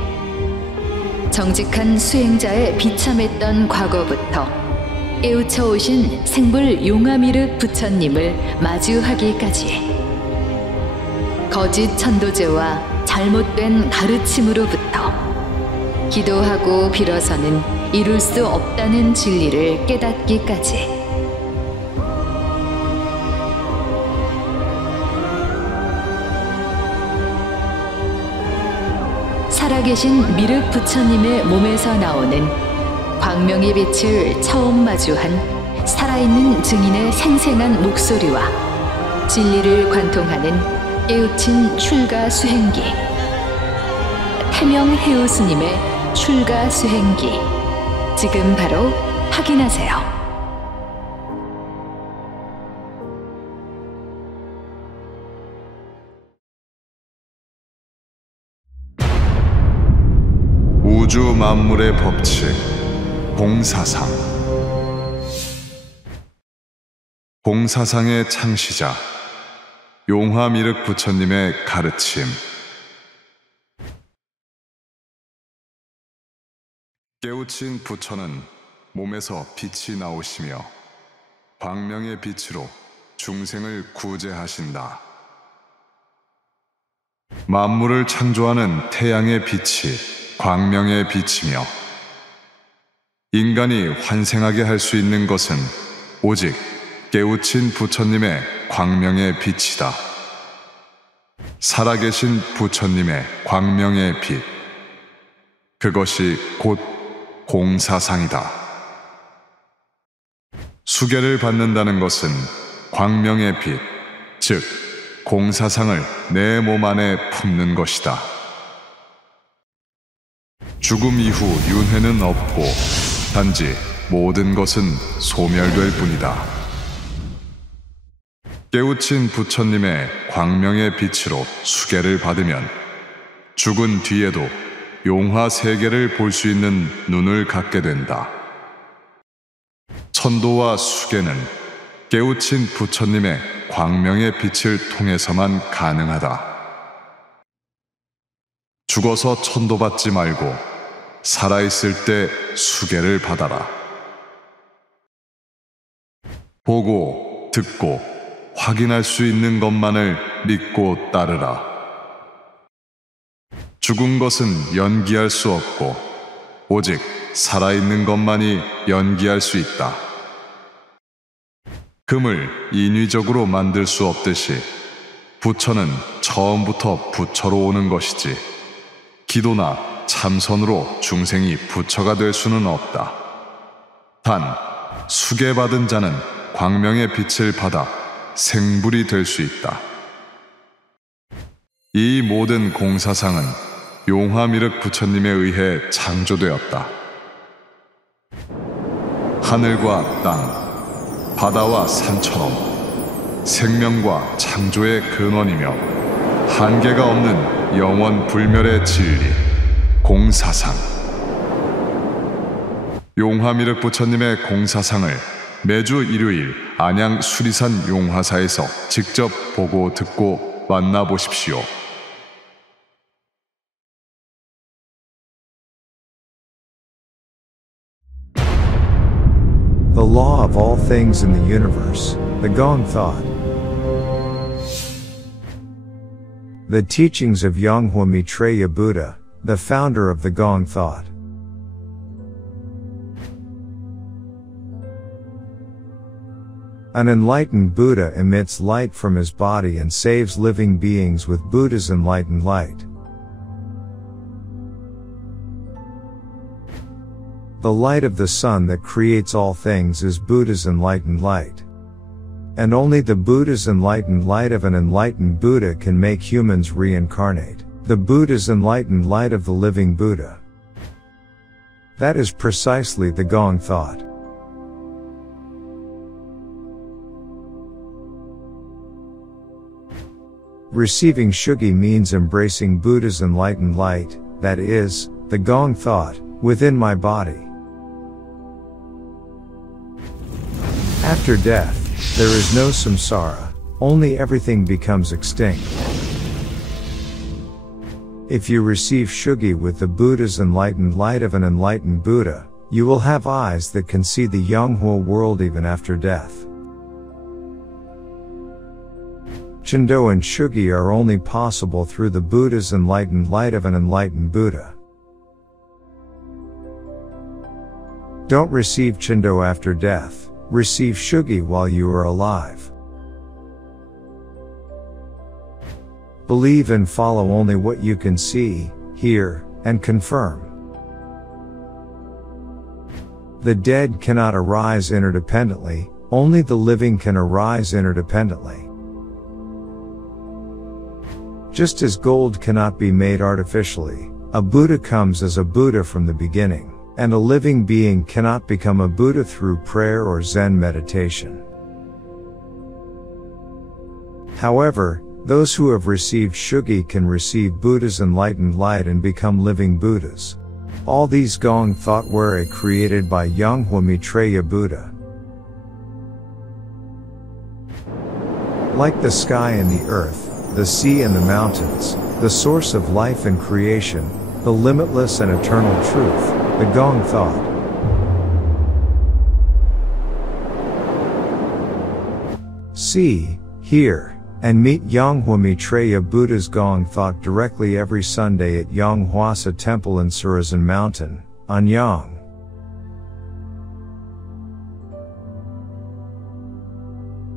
정직한 수행자의 비참했던 과거부터 깨우쳐 오신 생불 용화미륵 부처님을 마주하기까지. 거짓 천도제와 잘못된 가르침으로부터 기도하고 빌어서는 이룰 수 없다는 진리를 깨닫기까지. 살아계신 미륵 부처님의 몸에서 나오는 광명의 빛을 처음 마주한 살아있는 증인의 생생한 목소리와 진리를 관통하는 깨우친 출가 수행기. 해명 해우 스님의 출가 수행기. 지금 바로 확인하세요. 우주 만물의 법칙, 공사상. 공사상의 창시자 용화미륵 부처님의 가르침. 깨우친 부처는 몸에서 빛이 나오시며 광명의 빛으로 중생을 구제하신다. 만물을 창조하는 태양의 빛이 광명의 빛이며 인간이 환생하게 할 수 있는 것은 오직 깨우친 부처님의 광명의 빛이다. 살아계신 부처님의 광명의 빛, 그것이 곧 공사상이다. 수계를 받는다는 것은 광명의 빛, 즉 공사상을 내 몸 안에 품는 것이다. 죽음 이후 윤회는 없고 단지 모든 것은 소멸될 뿐이다. 깨우친 부처님의 광명의 빛으로 수계를 받으면 죽은 뒤에도 용화 세계를 볼 수 있는 눈을 갖게 된다. 천도와 수계는 깨우친 부처님의 광명의 빛을 통해서만 가능하다. 죽어서 천도받지 말고 살아있을 때 수계를 받아라. 보고, 듣고, 확인할 수 있는 것만을 믿고 따르라. 죽은 것은 연기할 수 없고 오직 살아있는 것만이 연기할 수 있다. 금을 인위적으로 만들 수 없듯이 부처는 처음부터 부처로 오는 것이지 기도나 참선으로 중생이 부처가 될 수는 없다. 단 수계받은 자는 광명의 빛을 받아 생불이 될 수 있다. 이 모든 공사상은 용화미륵 부처님에 의해 창조되었다. 하늘과 땅, 바다와 산처럼 생명과 창조의 근원이며 한계가 없는 영원 불멸의 진리, 공사상. 용화미륵 부처님의 공사상을 매주 일요일 안양 수리산 용화사에서 직접 보고 듣고 만나보십시오. The law of all things in the universe, the Gong Thought. The teachings of Yonghwa Maitreya Buddha, the founder of the Gong Thought. An enlightened Buddha emits light from his body and saves living beings with Buddha's enlightened light. The light of the sun that creates all things is Buddha's enlightened light. And only the Buddha's enlightened light of an enlightened Buddha can make humans reincarnate. The Buddha's enlightened light of the living Buddha. That is precisely the Gong thought. Receiving Shugi means embracing Buddha's enlightened light, that is, the Gong thought, within my body. After death, there is no samsara, only everything becomes extinct. If you receive Shugi with the Buddha's enlightened light of an enlightened Buddha, you will have eyes that can see the Yonghua world even after death. Chendo and Shugi are only possible through the Buddha's enlightened light of an enlightened Buddha. Don't receive Chendo after death, receive Shugi while you are alive. Believe and follow only what you can see, hear, and confirm. The dead cannot arise interdependently, only the living can arise interdependently. Just as gold cannot be made artificially, a Buddha comes as a Buddha from the beginning, and a living being cannot become a Buddha through prayer or Zen meditation. However, those who have received Shugi can receive Buddha's enlightened light and become living Buddhas. All these Gong thought were created by Yonghua Maitreya Buddha. Like the sky and the earth, the sea and the mountains, the source of life and creation, the limitless and eternal truth, the Gong thought. See, hear, and meet Yonghua Maitreya Buddha's Gong thought directly every Sunday at Yonghwasa Temple in Surazan Mountain, Anyang.